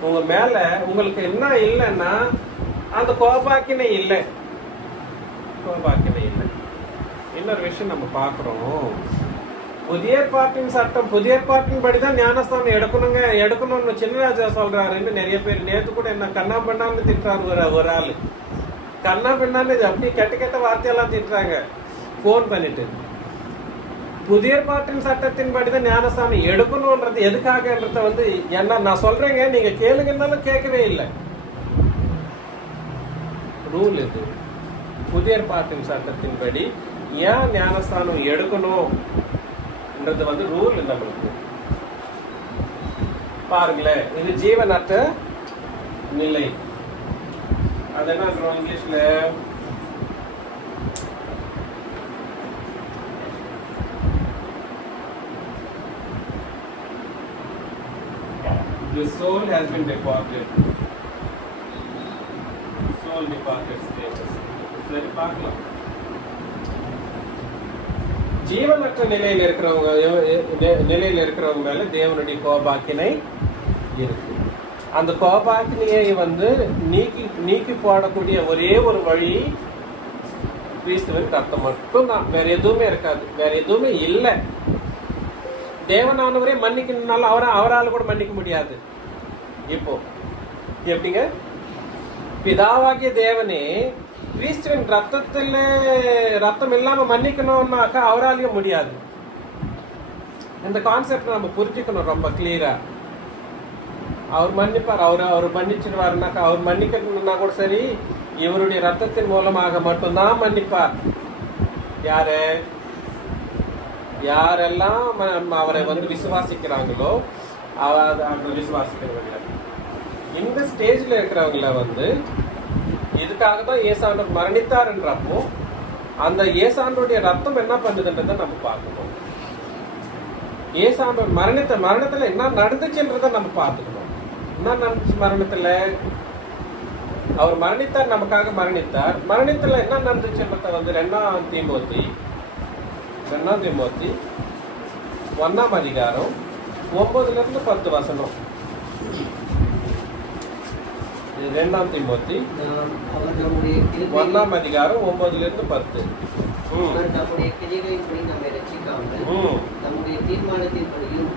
உங்க மேல உங்களுக்கு என்ன இல்லைன்னா அந்த கோபாக்கினை இல்லை. கோபாக்கினை இல்லை. இன்னொரு விஷயம் நம்ம பார்க்கிறோம். புதிய ஏற்பாட்டின் சட்டம், புதிய ஏற்பாட்டின் படிதான் ஞானஸ்தானம் எடுக்கணும்னு சின்னராஜா சொல்றாருன்னு நிறைய பேர் நேற்று கூட என்ன கண்ணா பண்ணான்னு திட்டுறாரு. ஒரு ஆளு கண்ணா பண்ணான்னு அப்படி கெட்ட வார்த்தையெல்லாம் திட்டுறாங்க போன் பண்ணிட்டு. புதிய ஏற்பாட்டின் சட்டத்தின்படி தான் ஞானஸ்தானம் எடுக்கணும்ன்றது எதுக்காகன்றத வந்து என்ன நான் சொல்றேங்க, நீங்க கேளுங்கன்னாலும் கேட்கவே இல்லை. ரூல் இது. புதிய ஏற்பாட்டின் சட்டத்தின்படி ஏன் ஞானஸ்தானம் எடுக்கணும்ன்றது வந்து ரூல் நம்மளுக்கு. பாருங்களேன், இது ஜீவனற்ற நிலை. அது என்ன இங்கிலீஷ்ல the soul has been departed. Soul departed status. சரி பார்க்கலாம். ஜீவனற்ற நிலையில் இருக்கிறவங்க மேல தேவனுடைய கோபாக்கினை இருக்கு. அந்த கோபாக்கினையை வந்து நீக்கி போடக்கூடிய ஒரே ஒரு வழி கிறிஸ்துவின் ரத்தம் மட்டும் தான். வேற எதுவுமே இருக்காது, வேற எதுவுமே இல்லை. தேவனானவரே மன்னிக்கணும்னாலும் அவரால் கூட மன்னிக்க முடியாது. இப்போ எப்படிங்க, பிதாவாகிய தேவனே கிறிஸ்துவின் ரத்தம் இல்லாம மன்னிக்கணும்னாக்கா அவராலையும் முடியாது. இந்த கான்செப்ட் நம்ம புரிஞ்சுக்கணும் ரொம்ப கிளியரா. அவர் மன்னிப்பார், அவர் மன்னிச்சிருவாருனாக்கா, அவர் மன்னிக்கணும்னா கூட சரி, இவருடைய ரத்தத்தின் மூலமாக மட்டும்தான் மன்னிப்பார். யாரெல்லாம் அவரை வந்து விசுவாசிக்கிறாங்களோ அவர் விசுவாசிக்கிறவங்க. இந்த ஸ்டேஜ்ல இருக்கிறவங்கள வந்து இதுக்காக தான் ஏசாண்டவர் மரணித்தார்ன்றப்போ அந்த ஏசாண்டருடைய ரத்தம் என்ன பண்ணுதுன்றதை நம்ம பார்க்கணும். ஏசாண்டவர் மரணத்துல என்ன நடந்துச்சுன்றதை நம்ம பார்த்துக்கணும். என்ன நடந்துச்சு மரணத்துல? அவர் மரணித்தார், நமக்காக மரணித்தார். மரணத்துல என்ன நடந்துச்சுன்றத வந்து 2 தீமோத்தி 1ஆம் அதிகாரம் 9 to 10 வசனம். 2 தீமோத்தி 1ஆம் அதிகாரம் 9 to 10. நம்முடைய கிரியைகளின்படி நம்மை ரட்சிக்காமல் நம்முடைய தீர்மானத்தின்படியும்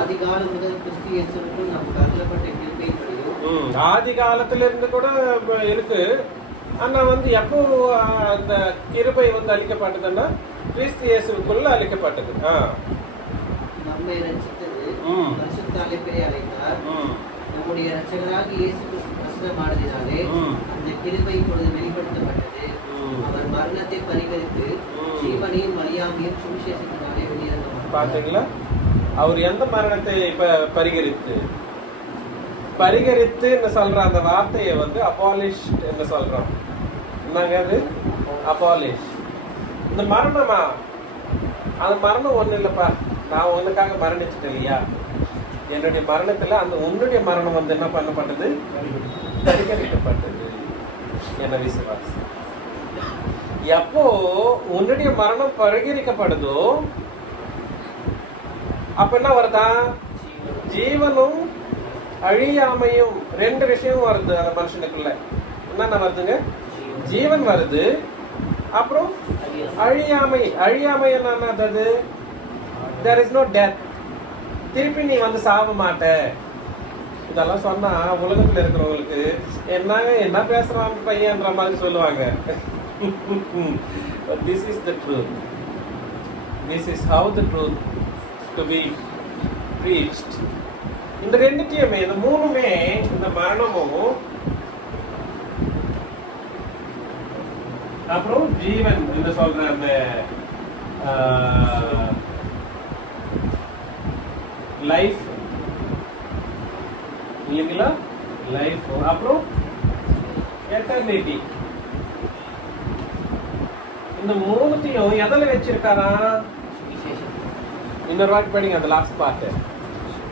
ஆதிகாலம் முதல் கிறிஸ்து இயேசுவுக்குள் நமக்கு அருளப்பட்ட கிருபையின்படியும். ஆதி காலத்துல இருந்து கூட இருக்கு. ஆனா வந்து எப்போ அந்த கிருபை வந்து அளிக்கப்பட்டதுன்னா கிறிஸ்து இயேசுவுக்குள்ள அளிக்கப்பட்டது. நம்மை ரட்சித்தது பரிசுத்த அழைப்பை அழைத்தார். நம்முடைய இரட்சகராக இயேசு கிறிஸ்து பிரசன்னமானதினாலே அந்த கிருபை இப்பொழுது வெளிப்படுத்தப்பட்டது. அவர் மரணத்தை பரிகரித்து ஜீவனையும் அறியாமையும் சுவிசேஷத்தினாலே வெளியிறங்கப்பட்டார். பாத்தீங்களா? அவர் எந்த மரணத்தை பரிகரித்து சொல்ற அந்த வார்த்தையை வந்து அபாலிஷ் என்று சொல்றோம். என்னங்க அது? அபாலிஷ். இந்த மரணமா? அந்த மரணம் ஒண்ணு இல்லப்பா, நான் உனக்காக மரணிச்சுட்டேன் இல்லையா, என்னுடைய மரணத்துல அந்த உன்னுடைய மரணம் வந்து என்ன பண்ணப்பட்டது? பரிகரிக்கப்பட்டது. என்ன விசுவாசி எப்போ உன்னுடைய மரணம் பரிகரிக்கப்படுதோ அப்ப என்ன வருதா? ஜீவனும் அழியாமையும் 2 விஷயம் வருது அந்த மனுஷனுக்குள்ள. என்னென்ன வருதுங்க? ஜீவன் வருது, அப்புறம் அழியாமை. அழியாமை என்னது? there is no death. திருப்பி நீ வந்து சாவ மாட்ட. இதெல்லாம் சொன்னா உலகத்துல இருக்கிறவங்களுக்கு என்ன பேசுறான் பையன்ற மாதிரி சொல்லுவாங்க. But this is the truth. This is how the truth to be preached. இந்த 2த்தையுமே, இந்த 3மே, இந்த மரணமும் அப்புறம் ஜீவன் என்று சொல்ற அந்த லைஃப் இல்லைங்களா, லைஃப் அப்புறம் எட்டர்னிட்டி, இந்த 3த்தையும் எதில் வச்சிருக்காரா? இன்னொரு வாட்டி படிங்க அந்த லாஸ்ட் பார்ட்.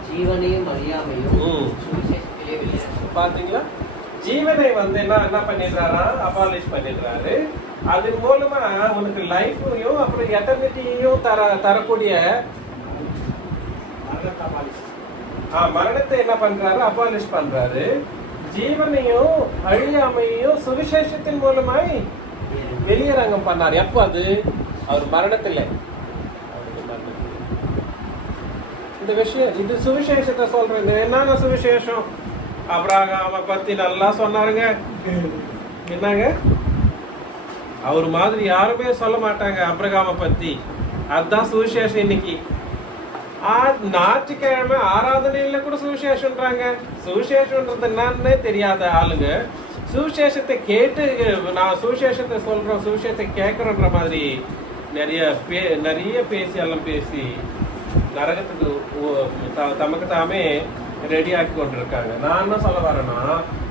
ஜீவனையும் அறியாமையும் சுவிசேஷத்திலே வெளியிறங்கப்பட்டார். பாத்தீங்களா? ஜீவனை வந்து என்ன பண்ணிடுறாரா? அபாலிஷ் பண்ணிடுறாரு. அதன் மூலமா உனக்கு லைஃபையும் அப்புறம் எட்டர்னிட்டியையும் தரக்கூடிய மரணத்தை என்ன பண்றாரு? அபாலிஷ் பண்றாரு. ஜீவனையும் அழியாமையும் சுவிசேஷத்தின் மூலமாய் வெளியரங்கம் பண்ணார். எப்போ அது? அவர் மரணத்துல. இந்த விஷயம் இது சுவிசேஷத்தை சொல்றது. என்னங்க சுவிசேஷம்? அப்ரஹாம பத்தி நல்லா சொன்னாருங்க. என்னங்க, அவர் மாதிரி யாருமே சொல்ல மாட்டாங்க அப்ரஹாம பத்தி. அதுதான் சுவிசேஷம் இன்னைக்கு. ஞாயிற்றுக்கிழமை ஆராதனையில கூட சுவிசேஷன்றாங்க. சுவிசேஷன்றது என்னன்னே தெரியாத ஆளுங்க சுவிசேஷத்தை கேட்டு நான் சுவிசேஷத்தை சொல்றேன், சுவிசேஷத்தை கேட்கறன்ற மாதிரி நிறைய பேசி எல்லாம் பேசி நரகத்துக்கு தமக்கு தாமே ரெடி ஆக்கி கொண்டிருக்காங்க. நான் என்ன சொல்ல வரேன்னா,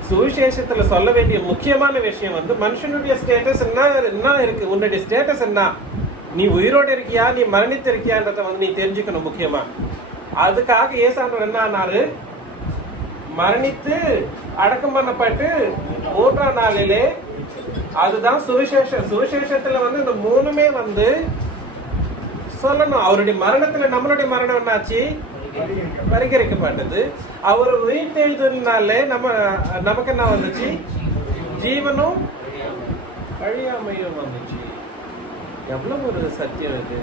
சுவிசேஷத்துல சொல்ல வேண்டிய முக்கியமான விஷயம் வந்து மனுஷனுடைய ஸ்டேட்டஸ் என்ன இருக்கு, உன்னுடைய ஸ்டேட்டஸ் என்ன, நீ உயிரோடு இருக்கியா, நீ மரணித்து இருக்கியான்றத வந்து நீ தெரிஞ்சுக்கணும் முக்கியமா. அதுக்காக ஏசாண்டவர் என்ன ஆனாரு, மரணித்து அடக்கம் பண்ணப்பட்டு 3ஆம் நாளிலே, அதுதான் சுவிசேஷம். சுவிசேஷத்துல வந்து இந்த 3மே வந்து சொல்லணும். அவருடைய மரணத்துல நம்மளுடைய மரணம் என்னாச்சு, பரிகரிக்கப்பட்டது. அவர் உயிர்த்தெழுதலினாலே நமக்கு என்ன வந்துச்சு, ஜீவனும் அழியாமையும் வந்துச்சு. எவ்வளவு ஒரு சத்தியம் இது.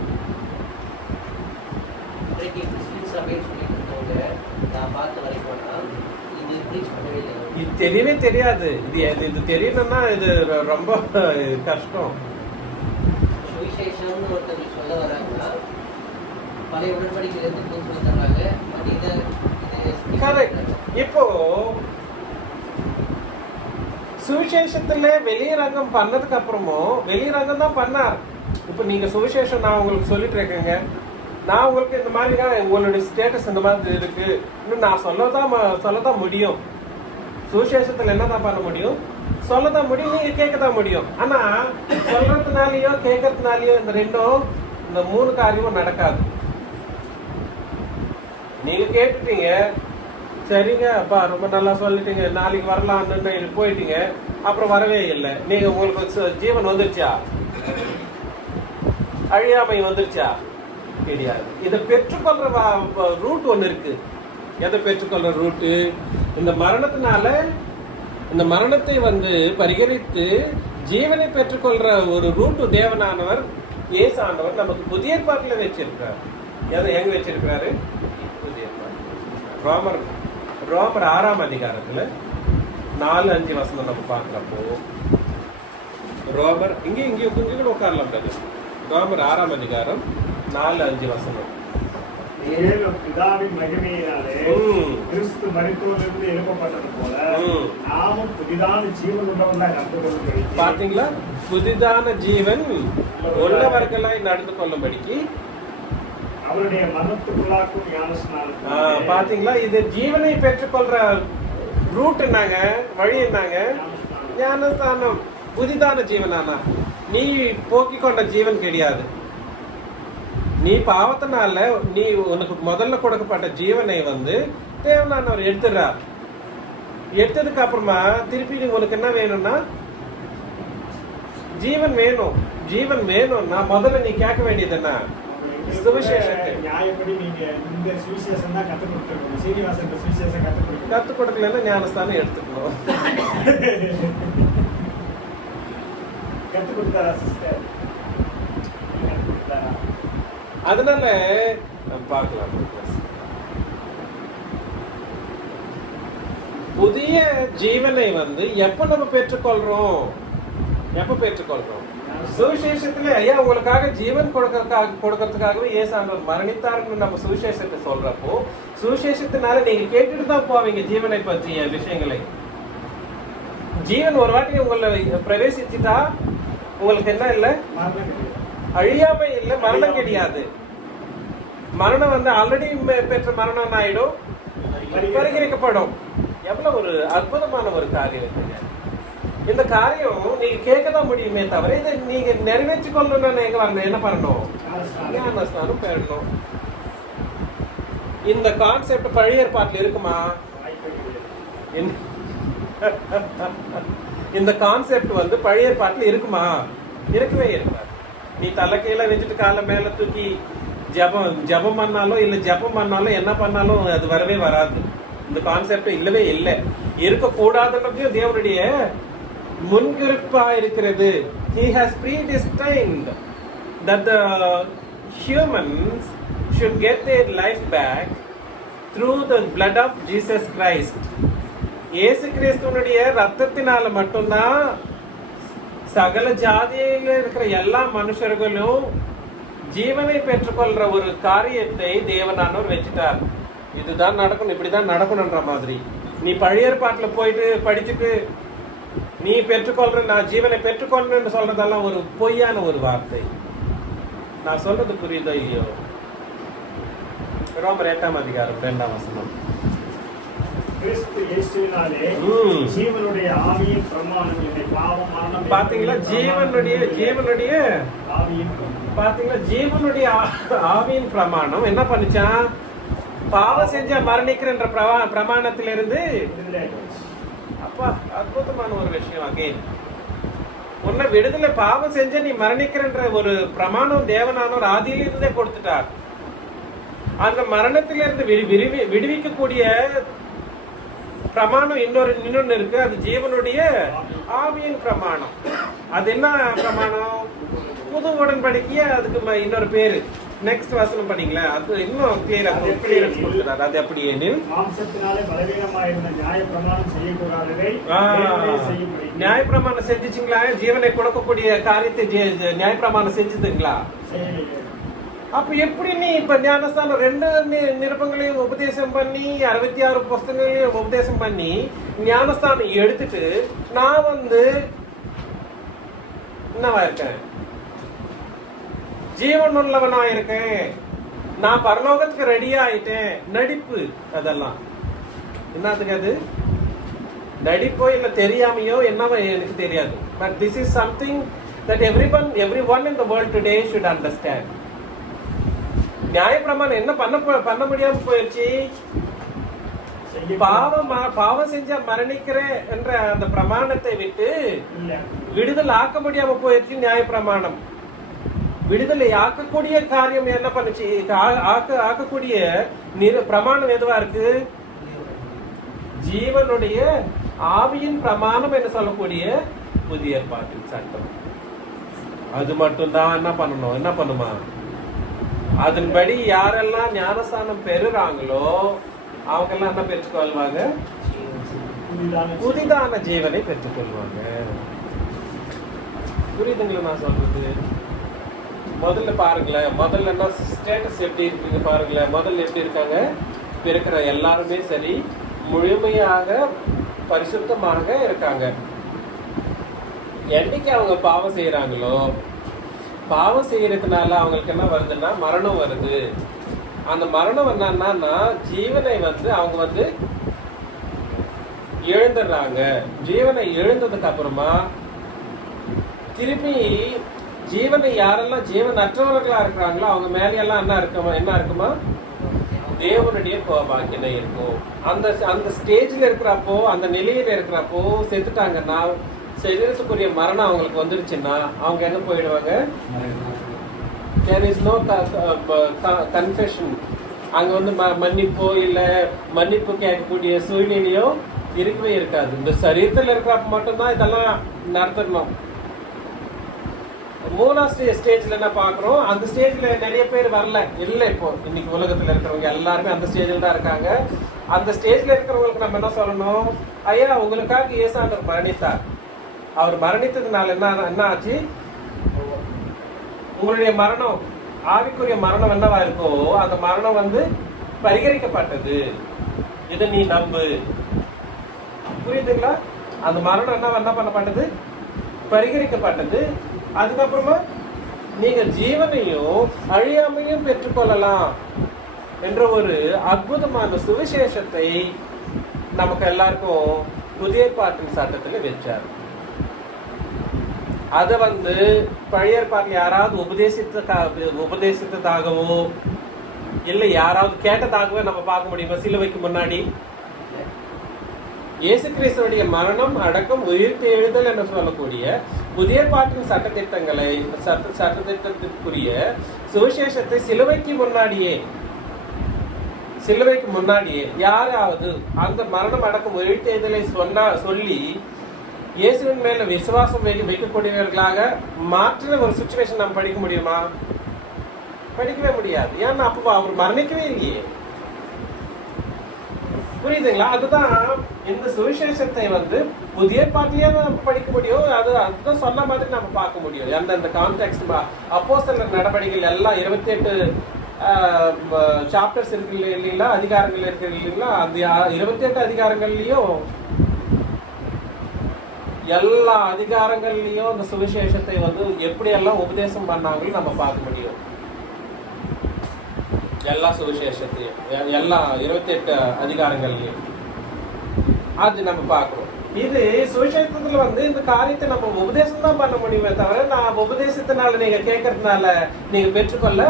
இது தெரியவே தெரியாது. இது தெரியணும்னா இது ரொம்ப கஷ்டம். சுவிசேஷம்னு ஒருத்தர் சொல்ல வராங்கன்னா பழைய உடன்படிக்கையிலிருந்து புதுசு வந்துடுறாங்க. கரெக்ட். இப்போ சுவிசேஷத்துல வெளியரங்கம் பண்ணதுக்கு அப்புறமும் வெளியரங்கம் தான் பண்ணார். இப்போ நீங்க சுவிசேஷம் நான் உங்களுக்கு சொல்லிட்டு இருக்கேங்க, நான் உங்களுக்கு இந்த மாதிரி உங்களுடைய ஸ்டேட்டஸ் இந்த மாதிரி இருக்கு, இன்னும் நான் சொல்லதான் முடியும். சுவிசேஷத்துல என்னதான் பண்ண முடியும், சொல்லதான் முடியும், நீங்க கேட்கதான் முடியும். ஆனா சொல்றதுனாலயோ கேட்கறதுனாலயோ இந்த 3 காரியமும் நடக்காது. நீங்க கேட்டுட்டீங்க, சரிங்க அப்பா ரொம்ப நல்லா சொல்லிட்டீங்க, நாளைக்கு வரலாம்னு போயிட்டீங்க, அப்புறம் வரவே இல்லை. நீங்க உங்களுக்கு ஜீவன் வந்துருச்சா, அழியாமை வந்துருச்சா, கிடையாது. இதை பெற்றுக்கொள்ற ரூட் ஒண்ணு இருக்கு. எதை பெற்றுக்கொள்ற ரூட்டு, இந்த மரணத்தினால இந்த மரணத்தை வந்து பரிகரித்து ஜீவனை பெற்றுக்கொள்ற ஒரு ரூட்டு தேவனானவர் இயேசுவானவர் நமக்கு புதிய ஏற்பாட்டுல வச்சிருக்கிறார். எங்க வச்சிருக்கிறாரு, புதிய ஏற்பாடு. ரோமர் 6ஆம் அதிகாரத்துல 4-5 வசனம் நம்ம பார்க்கிறப்போ, ரோமர் இங்கே கொஞ்சம் உட்காரலாம். ரோமர் 6ஆம் அதிகாரம் 4-5 வசனம். மேலும் பிதாவின் மகிமையினாலே கிறிஸ்து மரித்தோரிலிருந்து எழுப்பப்பட்டது போல நாமும் புதிதான ஜீவன் உள்ளவர்களாய் நடந்து கொள்ளும்படி. பாத்தீங்களா, புதிதான ஜீவன் உள்ளவர்களாய் நடந்து கொள்ளும்படிக்கு அவருடைய மரணத்துக்குள்ளாக்கும் ஞானஸ்நானம். பாத்தீங்களா, இது ஜீவனை பெற்றுக்கொள்ற ரூட் என்னங்க, வழி என்னங்க, ஞானஸ்நானம். புதிதான ஜீவனானா, நீ போக்கிக் கொண்ட ஜீவன் கிடையாது. நீ பாவத்தினால நீ உனக்கு முதல்ல கொடுக்கப்பட்ட ஜீவனை வந்து தேவனானவர் எடுத்துடுறார். எடுத்ததுக்கு அப்புறமா திருப்பி உனக்கு என்ன வேணும்னா, ஜீவன் வேணும். ஜீவன் வேணும்னா முதல்ல நீ கேட்க வேண்டியது என்ன, சுவிசேஷத்தை. நியாயப்படி நீங்க இந்த சுவிசேஷம் தான் கற்றுக் கொடுத்துருக்கணும். சீனிவாசன் சுவிசேஷம் கற்றுக் கொடுக்கலன்னா ஞானஸ்தானம் எடுத்துக்கணும். கற்றுக் கொடுத்தாரா சிஸ்டர்? கற்றுக் கொடுத்தாரா? அதனால பார்க்கலாம். புதிய ஜீவனை வந்து எப்ப நம்ம பெற்றுக்கொள்றோம், சுவிசேஷத்துல ஐயா உங்களுக்காக ஜீவன் கொடுக்கறதுக்காகவே ஏசாண்டவர் மரணித்தார்னு நம்ம சுவிசேஷத்தை சொல்றப்போ, சுவிசேஷத்தினால நீங்க கேட்டுட்டு தான் போவீங்க ஜீவனை பற்றிய விஷயங்களை. ஜீவன் ஒரு வாட்டி உங்களை பிரவேசிச்சுட்டா உங்களுக்கு என்ன இல்லை, அழியாமை இல்லை, மரணம் கிடையாது. மரணம் வந்து ஆல்ரெடி பெற்ற மரணம் ஆயிடும், பரிகரிக்கப்படும். எவ்வளவு ஒரு அற்புதமான ஒரு காரியம் இருக்குங்க. இந்த காரியம் நீங்க கேட்கதான் முடியுமே தவிர இதை நீங்க நிறைவேற்றி கொள்ளணும்னு எங்க வரணும், என்ன பண்ணணும், ஞானஸ்நானம் பெறணும். இந்த கான்செப்ட் பழைய ஏற்பாட்டில் இருக்குமா? இந்த கான்செப்ட் வந்து பழைய ஏற்பாட்டில் இருக்குமா? இருக்கவே இருக்காது. நீ தலை கீழே வச்சுட்டு காலை மேல தூக்கி ஜபம் பண்ணாலும் இல்ல ஜபம் பண்ணாலும் என்ன பண்ணாலும் அது வரவே வராது. இந்த கான்செப்ட் இல்லவே இல்லை, இருக்கக்கூடாதுன்றதையும் தேவனுடைய முன்குறிப்பா இருக்கிறது. He has predestined that the humans should get their life back through the blood of Jesus Christ. இயேசு கிறிஸ்துவனுடைய ரத்தத்தினால மட்டும்தான் சகல ஜாதியில இருக்கிற எல்லா மனுஷர்களும் ஜீவனை பெற்றுக்கொள்ற ஒரு காரியத்தை தேவனானவர் வச்சுட்டார். இதுதான் நடக்கணும், இப்படிதான் நடக்கணும்ன்ற மாதிரி. நீ பழைய ஏற்பாட்டுல போயிட்டு படிச்சுட்டு நீ பெற்றுக்கொள்ற, நான் ஜீவனை பெற்றுக்கொள்றேன்னு சொல்றதெல்லாம் ஒரு பொய்யான ஒரு வார்த்தை. நான் சொல்றது புரியுதோ இல்லையோ? ரோமர் 8ஆம் அதிகாரம் 2ஆம் வசனம். கிறிஸ்து இயேசுவினாலே ஜீவனுடைய ஆவியின் பிரமாணம் இல்லை. பாவம் மரணம் பாத்தீங்களா? ஜீவனுடைய ஆவியின் பாத்தீங்களா? ஜீவனுடைய ஆவியின் பிரமாணம் என்ன பண்ணுச்சான்? பாவம் செஞ்சா மரணிக்கிறன்ற பிரமாணத்திலிருந்து அப்பா அற்புதமான ஒரு விஷயம். அகைன் உன்னை விடுதலை, பாவம் செஞ்ச நீ மரணிக்கிறன்ற ஒரு பிரமாணம் தேவனானோர் ஆதியிலிருந்தே கொடுத்துட்டார். அந்த மரணத்திலிருந்து விடுவிக்கக்கூடிய பிரமாணம் இன்னொன்னு இருக்கு. அது ஜீவனுடைய ஆவியின் பிரமாணம். அது என்ன பிரமாணம்? புது உடன்படிக்கைய அதுக்கு இன்னொரு பேரு. நெக்ஸ்ட் வசனம் பண்ணீங்களா? அது இன்னும் கிளியரன்ஸ் கொடுக்கிறார். அது எப்படி எனில் மாம்சத்தினாலே பலவீனமாயிருந்த நியாயப்பிரமாணம் செய்யக்கூடாததை நியாயப்பிரமாணம் செஞ்சுச்சுங்களா? ஜீவனை கொடுக்கக்கூடிய காரியத்தை நியாயப்பிரமாணம் செஞ்சுதுங்களா? அப்ப எப்படி நீ இப்ப ஞானஸ்தானம் 2 நிருபங்களையும் உபதேசம் பண்ணி 66 புஸ்தகங்களையும் உபதேசம் பண்ணி ஞானஸ்தானம் எடுத்துட்டு நான் என்னவா இருக்கேன்? ஜீவன் உள்ளவனா இருக்கேன், நான் பரலோகத்துக்கு ரெடியா ஆயிட்டேன். நடிப்பு அதெல்லாம் என்னதுக்கு? அது நடிப்போ இல்ல தெரியாமையோ என்னவோ எனக்கு தெரியாது. But this is something that everyone in the world today should understand. நியாயப்பிரமாணம் என்ன பண்ண முடியாம போயிடுச்சு? பாவம் செஞ்சா மரணிக்கிற என்ற அந்த பிரமாணத்தை விட்டு விடுதலை ஆக்க முடியாம போயிடுச்சு. நியாயப்பிரமாணம் விடுதலை ஆக்கக்கூடிய காரியம் என்ன பண்ணுச்சு? ஆக்கக்கூடிய பிரமாணம் எதுவா இருக்கு? ஜீவனுடைய ஆவியின் பிரமாணம் என்று சொல்லக்கூடிய புதிய ஏற்பாட்டின் சட்டம். அது மட்டும்தான் என்ன பண்ணுமா? அதன்படி யாரெல்லாம் ஞானஸ்தானம் பெறுறாங்களோ அவங்க எல்லாம் என்ன பெற்றுக்கொள்வாங்க? புதிதான ஜீவனை பெற்றுக்கொள்வாங்க. புரியுதுங்களா நான் சொல்றது? முதல்ல பாருங்களேன், முதல்ல என்ன ஸ்டேட்டஸ் எப்படி இருக்குங்க பாருங்களேன். முதல்ல எப்படி இருக்காங்க? இருக்கிற எல்லாருமே சரி முழுமையாக பரிசுத்தமாக இருக்காங்க. என்னைக்கு அவங்க பாவம் செய்யறாங்களோ, பாவம் செய்யறதுனால அவங்களுக்கு என்ன வருதுன்னா மரணம் வருது. அந்த மரணம் என்னன்னா ஜீவனை அவங்க இழந்துடுறாங்க. ஜீவனை இழந்ததுக்கு அப்புறமா திருப்பி ஜீவனை யாரெல்லாம் ஜீவனற்றவர்களா இருக்கிறாங்களோ அவங்க மேலையெல்லாம் என்ன இருக்குமா? தேவனுடைய கோபாக்கினை இருக்கும். அந்த ஸ்டேஜ்ல இருக்கிறப்போ, அந்த நிலையில இருக்கிறப்போ செத்துட்டாங்கன்னா, சரீரத்துக்குரிய மரணம் அவங்களுக்கு வந்துருச்சுன்னா அவங்க என்ன போயிடுவாங்க? there is no confession. அங்க மன்னிப்போ இல்ல மன்னிப்பு கேட்கக்கூடிய சூழ்நிலையோ இருக்கவே இருக்காது. இந்த சரீரத்தில் இருக்கிறப்ப மட்டும்தான் இதெல்லாம் நடத்தணும். 3ஆவது ஸ்டேஜ்ல என்ன பாக்குறோம்? அந்த ஸ்டேஜ்ல நிறைய பேர் வரல. இல்லை, இப்போ இன்னைக்கு உலகத்துல இருக்கிறவங்க எல்லாருமே அந்த ஸ்டேஜ்ல தான் இருக்காங்க. அந்த ஸ்டேஜ்ல இருக்கிறவங்களுக்கு நம்ம என்ன சொல்லணும்? ஐயா, உங்களுக்காக இயேசுவானவர் மரணித்தார். அவர் மரணித்ததுனால என்ன ஆச்சு? உங்களுடைய மரணம், ஆவிக்குரிய மரணம் என்னவா இருக்கோ அந்த மரணம் பரிகரிக்கப்பட்டது. இதை நீ நம்பு. புரியுதுங்களா? அந்த மரணம் என்ன பண்ணப்பட்டது? பரிகரிக்கப்பட்டது. அதுக்கப்புறமா நீங்க ஜீவனையும் அழியாமையும் பெற்றுக்கொள்ளலாம் என்ற ஒரு அற்புதமான சுவிசேஷத்தை நமக்கு எல்லாருக்கும் புதிய ஏற்பாட்டின் சட்டத்துல வச்சார். அதை பழைய ஏற்பாட்டில் யாராவது உபதேசித்ததாகவோ இல்லை யாராவது கேட்டதாகவோ நம்ம பார்க்க முடியுமா? சிலுவைக்கு முன்னாடி இயேசு கிறிஸ்துவுடைய மரணம், அடக்கம், உயிர்த்தெழுதல் என்று சொல்லக்கூடிய புதிய ஏற்பாட்டின் சட்டத்திட்டத்திற்குரிய சுவிசேஷத்தை சிலுவைக்கு முன்னாடியே யாராவது அந்த மரணம், அடக்கம், உயிர்த்தெழுதலை சொல்லி இயேசுவின் மேல விசுவாசம் வைக்கக்கூடியவர்களாக மாற்றின ஒரு சிச்சுவேஷன் நம்ம படிக்க முடியுமா? படிக்கவே முடியாது. ஏன்னா அப்போ அவர் மரணிக்கவே இல்லையே. புரியுதுங்களா? அதுதான் இந்த சுவிசேஷத்தை வந்து புதிய பாட்டிலேயே நம்ம படிக்க முடியும். அதுதான் சொன்ன மாதிரி நம்ம பார்க்க முடியும். எந்தெந்த கான்டெக்ட் அப்போஸ்தலர் நடவடிக்கைகள் எல்லாம் 28 சாப்டர்ஸ் இருக்கு இல்லைங்களா, அதிகாரங்கள் இருக்கு இல்லைங்களா, அந்த 28 அதிகாரங்கள்லயும் எல்லா அதிகாரங்கள்லயும் அந்த சுவிசேஷத்தை வந்து எப்படி எல்லாம் உபதேசம் பண்ணாங்கன்னு நம்ம பார்க்க முடியும். எல்லா சுவிசேஷத்தையும் எல்லா 28 அதிகாரங்கள்லயும் அது நம்ம பார்க்கிறோம். இது சுவிசேஷத்துல வந்து இந்த காரியத்தை நம்ம உபதேசம் தான் பண்ண முடியுமே தவிர நான் உபதேசத்தினால நீங்க கேட்கறதுனால நீங்க பெற்றுக்கொள்ள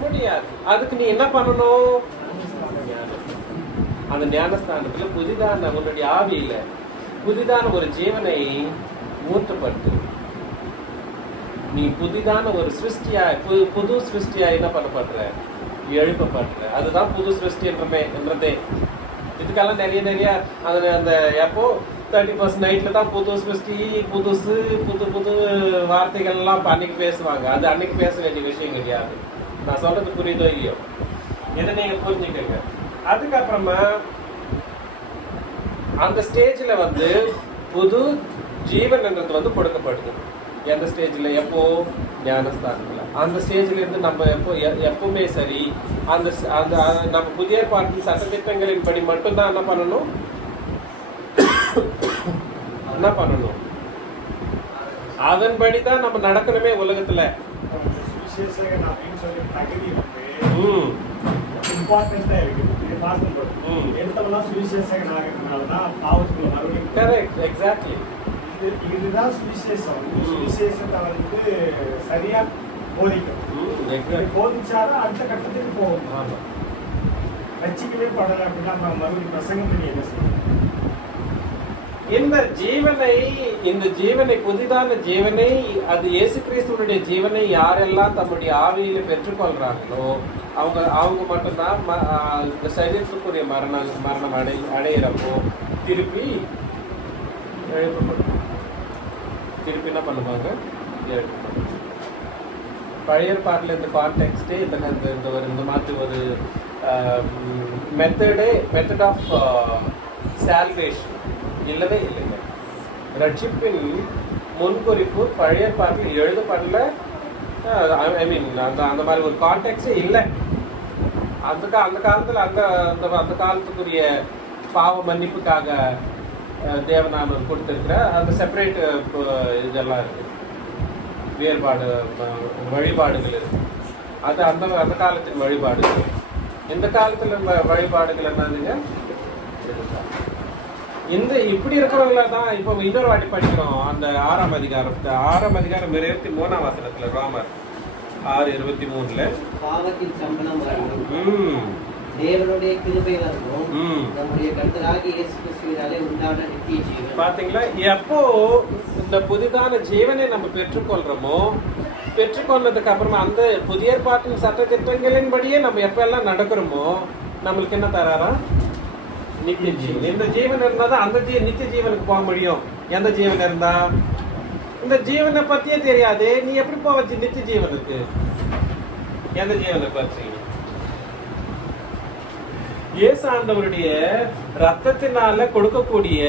முடியாது. அதுக்கு நீ என்ன பண்ணணும்? அந்த ஞானஸ்தானத்துல புதிதான உன்னுடைய ஆவியில புதிதான ஒரு ஜீவனை ஊற்றப்பட்டு நீ புதிதான ஒரு சிருஷ்டியாய் புது சிருஷ்டியாய் என்ன பண்ணப்படுற? எழுப்பப்படுற. அதுதான் புது சிருஷ்டி என்றதே. இதுக்கெல்லாம் நிறைய அந்த எப்போ 31st நைட்ல தான் புது சிருஷ்டி புதுசு புது வார்த்தைகள் எல்லாம் அன்னைக்கு பேசுவாங்க. அது அன்னைக்கு பேச வேண்டிய விஷயம் கிடையாது. நான் சொல்றது புரியுதோ இல்லையோ, இதை நீங்க புரிஞ்சுக்கங்க. அதுக்கப்புறமா அந்த ஸ்டேஜ்ல வந்து புது ஜீவன் என்றது வந்து கொடுக்கப்படுது. எந்த ஸ்டேஜ்ல? எப்போ? ஞானஸ்தானத்துல. அந்த ஸ்டேஜ்ல இருந்து நம்ம எப்பவுமே சரி அந்த நம்ம புதிய பாட்டின் சட்டத்திட்டங்களின் படி மட்டும்தான் என்ன பண்ணணும்? அதன்படிதான் நம்ம நடக்கணுமே உலகத்துல. சுவிசேஷகன் அப்படின்னு சொல்லி தகுதி இம்பார்ட்டன்டா இருக்குது. இது பார்க்கும்போது எடுத்தவெல்லாம் சுவிசேஷகன் ஆகிறதுனாலதான் பாவத்துக்குள்ள மறுபடியும். Correct, exactly. இதுதான் சுவிசேஷம். சுவிசேஷத்தை வந்து சரியா போதிக்கும். போதிச்சாதான் அடுத்த கட்டத்துக்கு போகும். ரட்சிக்கவே படலை அப்படின்னா மறுபடியும் பிரசங்கம் பண்ணி என்ன செய்யும்? இந்த ஜீவனை புதிதான ஜீவனை அது இயேசு கிறிஸ்துவனுடைய ஜீவனை யாரெல்லாம் தம்முடைய ஆவியில பெற்றுக்கொள்றாங்களோ அவங்க மட்டும்தான் இந்த சரீரத்துக்குரிய மரணம் அடையிறப்போ திருப்பி என்ன பண்ணுவாங்க? பழைய பாட்டில் இந்த கான்டெக்ஸ்டே இந்த மாதிரி ஒரு மெத்தட் ஆஃப் சால்வேஷன் இல்லவே இல்லைங்க. ரட்சிப்பின் முன்குறிப்பு பழைய பாட்டில் எழுதப்படல. ஐ மீன் அந்த மாதிரி ஒரு கான்டெக்டே இல்லை. அந்த காலத்தில் அந்த காலத்துக்குரிய பாவ மன்னிப்புக்காக தேவனானவர் கொடுத்துருக்கிற அந்த செப்பரேட் இதெல்லாம் இருக்கு, வேறுபாடு வழிபாடுகள் இருக்கு. அது அந்த காலத்தின் வழிபாடுகள். இந்த காலத்துல வழிபாடுகள் என்னதுங்க? இப்படி இருக்கிறவங்கள தான் இப்போ இன்னொரு வாட்டி படிக்கிறோம். அந்த 6ஆம் அதிகாரம் 23ஆம் வசனத்துல, ரோமர் 6:23 பாவத்தின் சம்பளம் வரணும், தேவனுடைய கிருபை வரணும், நம்முடைய கர்த்தராகிய இயேசு கிறிஸ்துவினாலே உண்டான நித்திய ஜீவன். பாத்தீங்களா? எப்போ இந்த புதிதான ஜீவனை நம்ம பெற்றுக்கொள்றோமோ, பெற்றுக்கொண்டதுக்கு அப்புறமா அந்த புதிய ஏற்பாட்டின் சட்ட திட்டங்களின்படியே நம்ம எப்ப எல்லாம் நடக்கிறோமோ நம்மளுக்கு என்ன தராரா? நித்திய ஜீவன். இந்த ஜீவன் இருந்தா தான் அந்த நித்திய ஜீவனுக்கு போக முடியும். எந்த ஜீவன் இருந்தா? இந்த ஜீவனை பத்தியே தெரியாது, நீ எப்படி போவ நித்திய ஜீவனுக்கு? எந்த ஜீவனை பற்றி? இயேசு ஆண்டவருடைய ரத்தத்தினால கொடுக்கக்கூடிய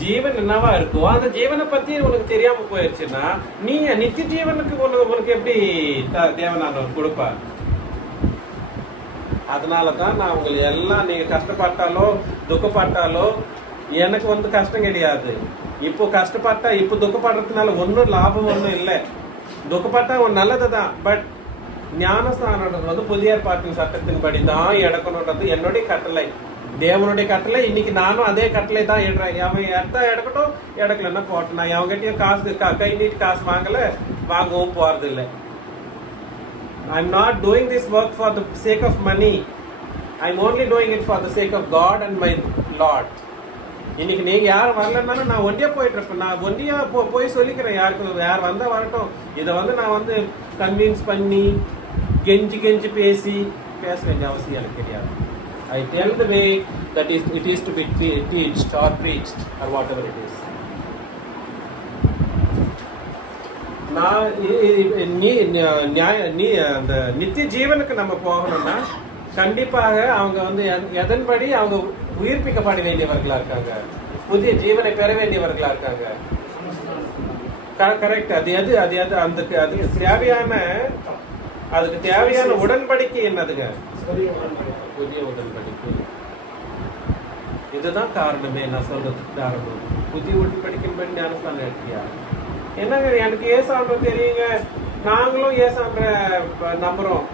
ஜீவன் என்னவா இருக்கோ அந்த ஜீவனை பத்தி உனக்கு தெரியாம போயிடுச்சுன்னா நீ நித்திய ஜீவனுக்கு உனக்கு எப்படி தேவனானவர் கொடுப்பார்? அதனாலதான் நான் உங்களை எல்லாம் நீங்க கஷ்டப்பட்டாலோ துக்கப்பட்டாலோ எனக்கு வந்து கஷ்டம் கிடையாது. இப்போ கஷ்டப்பட்டா இப்போ துக்கப்படுறதுனால ஒன்றும் லாபம் ஒன்றும் இல்லை. துக்கப்பட்டா ஒரு நல்லதுதான். பட் ஞானஸ்தானம் வந்து புதிய ஏற்பாட்டின் சட்டத்தின்படி தான் எடுக்கணுன்றது என்னுடைய கட்டளை, தேவனுடைய கட்டளை. இன்னைக்கு நானும் அதே கட்டளை தான் எடுறேன். அவன் எடுத்தா எடுக்கட்டும், எடுக்கலன்னா போட்டேன். நான் அவங்ககிட்டயும் காசு கை நீட்டு காசு வாங்கவும் போறது இல்லை. I'm not doing this work for the sake of money. I'm only doing it for the sake of God and my Lord. இன்னைக்கு நீங்க யாரும் வரலன்னாலும் நான் ஒண்டியா போயிட்டு இருப்பேன். நான் ஒண்டியா போய் சொல்லிக்கிறேன். யார் வந்தா வரட்டும். இதை வந்து நான் வந்து கன்வின்ஸ் பண்ணி கெஞ்சி பேச வேண்டிய அவசியம் எனக்கு கிடையாது. I tell the way that it is to be teached or preached or whatever it is. அந்த நித்திய ஜீவனுக்கு நம்ம போகணும்னா கண்டிப்பாக அவங்க வந்து எதன்படி அவங்க உயிர்ப்பிக்கப்பட வேண்டியவர்களா இருக்காங்க, புதிய ஜீவனை பெற வேண்டியவர்களா இருக்காங்க. கரெக்ட். அது எது அதுக்கு தேவையான உடன்படிக்கை என்னதுங்க? புதிய உடன்படிக்கை. இதுதான் காரணமே, நான் சொல்றதுக்கு காரணம். புதிய உடன்படிக்கைப்படி ஞானஸ்தானம் எடுத்தியா? என்னங்க எனக்கு ஏசாண்டர் தெரியுங்க, நாங்களும் ஏசாண்டர நம்புறோம்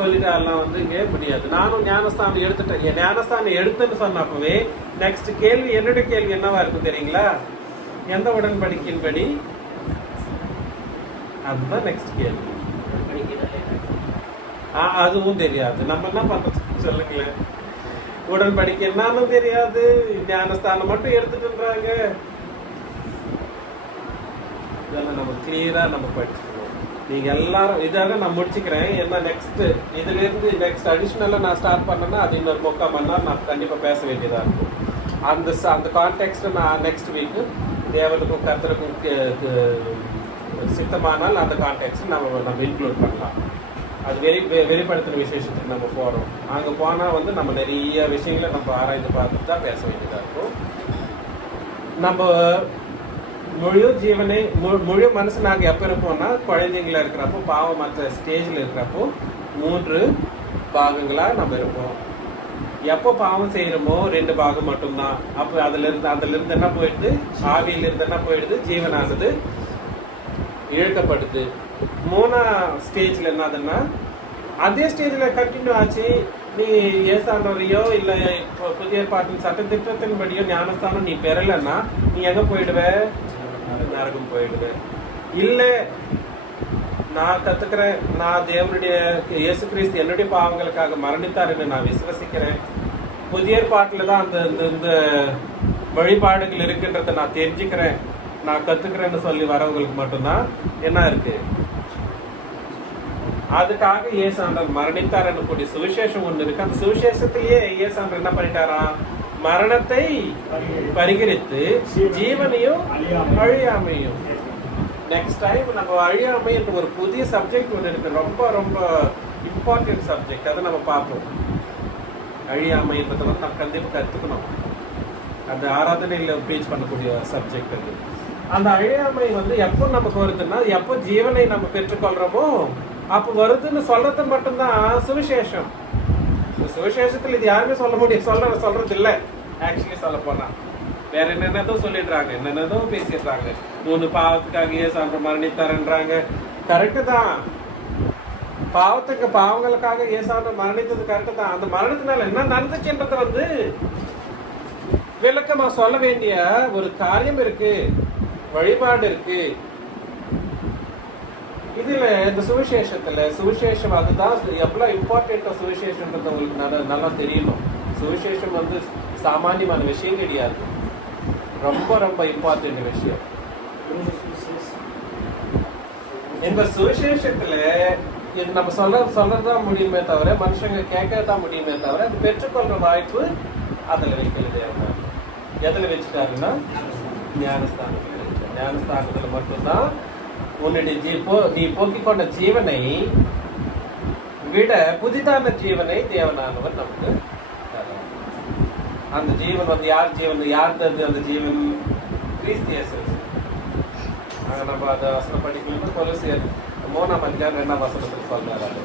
சொல்லிட்டு அதெல்லாம் வந்து இங்கே முடியாது. நானும் ஞானஸ்தானம் எடுத்துட்டேன். ஞானஸ்தானம் எடுத்துன்னு சொன்னப்பவே நெக்ஸ்ட் கேள்வி, என்னுடைய கேள்வி என்னவா இருக்கும் தெரியுங்களா? எந்த உடன்படிக்கையின்படி? அதுதான் நெக்ஸ்ட் கேள்வி. அதுவும் தெரியாது. நம்ம என்ன பண்றது சொல்லுங்களேன்? உடன்படிக்கை என்னன்னு தெரியாது, ஞானஸ்தானம் மட்டும் எடுத்துட்டுன்றாங்க. இதெல்லாம் நம்ம கிளியரா நம்ம படிச்சுக்கணும். நீங்க எல்லாரும் இதாக நான் முடிச்சுக்கிறேன். என்ன நெக்ஸ்ட் இதுல இருந்து நெக்ஸ்ட் அடிஷ்னலா நான் ஸ்டார்ட் பண்ணேன்னா அது இன்னொரு 3/4 மணி நேரம் நான் கண்டிப்பா பேச வேண்டியதா இருக்கும். அந்த கான்டெக்ட் நான் நெக்ஸ்ட் வீக் தேவனுக்கும் கர்த்தருக்கும் சித்தமானால் அந்த கான்டெக்ட் நம்ம இன்க்ளூட் பண்ணலாம். அது வெளிப்படுத்தின விசேஷத்துக்கு நம்ம போகிறோம். அங்கே போனால் வந்து நம்ம நிறைய விஷயங்களை நம்ம ஆராய்ந்து பார்த்துட்டு தான் பேச வேண்டியதாக இருக்கும். நம்ம முழு ஜீவனை முழு மனசு நாங்கள் எப்போ இருப்போம்னா குழந்தைங்களா இருக்கிறப்போ, பாவம் மற்ற ஸ்டேஜில் இருக்கிறப்போ 3 பாகங்களாக நம்ம இருப்போம். எப்போ பாவம் செய்கிறோமோ 2 பாகம் மட்டும்தான். அப்போ அதுலேருந்து என்ன போயிடுது? ஆவியிலிருந்து என்ன போயிடுது? ஜீவனானது இழுக்கப்படுது. 3ஆம் ஸ்டேஜில் என்னதுன்னா அதே ஸ்டேஜில் கண்டினியூ ஆச்சு. நீ ஏசாண்டவரையோ இல்லை புதிய பாட்டின் சட்டத்திட்டத்தின்படியோ ஞானஸ்தானம் நீ பெறலைன்னா நீ எங்கே போயிடுவ? நரகம் போயிடுவ. இல்லை நான் கற்றுக்கிறேன், நான் தேவனுடைய இயேசு கிறிஸ்து என்னுடைய பாவங்களுக்காக மரணித்தாருன்னு நான் விசுவசிக்கிறேன், புதிய பாட்டில் தான் இந்த வழிபாடுகள் இருக்குன்றதை நான் தெரிஞ்சுக்கிறேன், நான் கற்றுக்கிறேன்னு சொல்லி வரவங்களுக்கு மட்டும்தான் என்ன இருக்கு? அதுக்காக ஏசாண்டர் மரணித்தார் கூடிய சுவிசேஷம் ஒன்று இருக்கு. அந்த சுவிசேஷத்திலேயே ஏசாண்டர் என்ன பண்ணிட்டாரா? மரணத்தை பரிகரித்து ஜீவனையும் அழியாமையும். நெக்ஸ்ட் டைம் நம்ம அழியாமை என்ற ஒரு புதிய சப்ஜெக்ட் ஒன்று இருக்கு. ரொம்ப ரொம்ப இம்பார்ட்டன்ட் சப்ஜெக்ட். அதை நம்ம பார்ப்போம். அழியாமைன்றதை வந்து நம்ம கண்டிப்பாக கற்றுக்கணும். அந்த ஆராதனையில் பேச் பண்ணக்கூடிய சப்ஜெக்ட் அது. அந்த அழியாமை வந்து எப்போ நமக்கு வருதுன்னா, எப்போ ஜீவனை நம்ம பெற்றுக்கொள்றோமோ அப்போ வருதுன்னு சொல்றது மட்டும்தான் சுவிசேஷம். சுவிசேஷத்தில் இது யாருமே சொல்ல முடியும், சொல்றது இல்லை. ஆக்சுவலி சொல்ல போனா வேற என்னென்னதோ சொல்லிடுறாங்க, என்னென்னதோ பேசிடுறாங்க. 3 பாவத்துக்காக ஏசாண்டர் மரணித்தாருன்றாங்க. கரெக்டு தான், பாவங்களுக்காக ஏசாண்டர் மரணித்தது கரெக்டு தான். அந்த மரணத்தினால என்ன நடந்துச்சுன்றது வந்து விளக்கமா சொல்ல வேண்டிய ஒரு காரியம் இருக்கு, வழிபாடு இருக்கு. இதுல இந்த சுவிசேஷம் அதுதான் எவ்வளவு இம்பார்ட்டன்டா சுவிசேஷம்ன்றது உங்களுக்கு நல்லா தெரியணும். சுவிசேஷம் வந்து சாமானியமான விஷயம் கிடையாது, ரொம்ப ரொம்ப இம்பார்ட்டன்ட் விஷயம். இந்த சுவிசேஷத்துல இது நம்ம சொல்லதான் முடியுமே தவிர, மனுஷங்க கேட்கதான் முடியுமே தவிர, அது பெற்றுக்கொள்ற வாய்ப்பு அதுல வைக்கல. தேவன் எதுல வச்சுட்டாருன்னா ஞானஸ்தானத்துல மட்டும்தான் உன்னுடைய நீ போக்கிக் கொண்ட ஜீவனை விட புதிதான ஜீவனை தேவனானவர் நமக்கு. அந்த ஜீவன் வந்து யார் ஜீவன்? யார்து அந்த ஜீவன்? கிறிஸ்து இயேசு. நம்ம அதை வசனம் படிக்கணும். கொலோசியர் 3ஆம் அதிகாரம் 2ஆம் வசனத்துக்கு சொல்றாரு.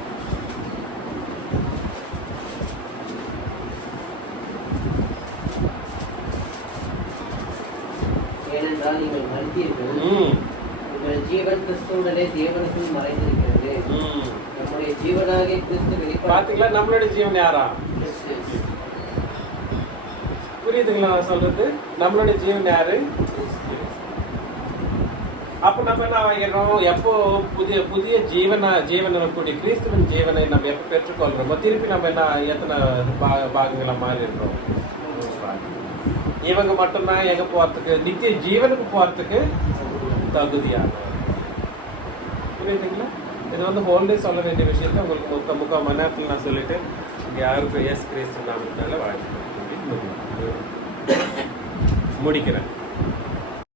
ஏனென்றால் நீங்கள் மனிதர்கள், உங்கள் ஜீவன் கிறிஸ்துவுடனே தேவனுக்குள் மறைந்திருக்கிறது. நம்முடைய ஜீவனாகிய கிறிஸ்து வெளிப்பாடு. பாத்தீங்களா, நம்மளுடைய ஜீவன் யாரா? புரியுதுங்களா சொல்றது? நம்மளுடைய ஜீவன் யாரு? அப்ப நம்ம என்ன ஆகிறோம்? எப்போ புதிய ஜீவன கூடிய கிறிஸ்துவின் ஜீவனை நம்ம எப்ப பெற்றுக்கொள்றோமோ திருப்பி நம்ம என்ன எத்தனை பாகங்களா மாறி இருக்கோம்? இவங்க மட்டும்தான் எங்க போறதுக்கு, நித்திய ஜீவனுக்கு போறதுக்கு தகுதியான. புரியுதுங்களா? இது வந்து ஹோல்டே சொல்ல வேண்டிய விஷயத்த உங்களுக்கு 3/4 மணி நேரத்தில் நான் சொல்லிட்டு யாருக்கு எஸ் கிறிஸ்து நாமத்தினால வாழ்த்து முடிக்கிறேன்.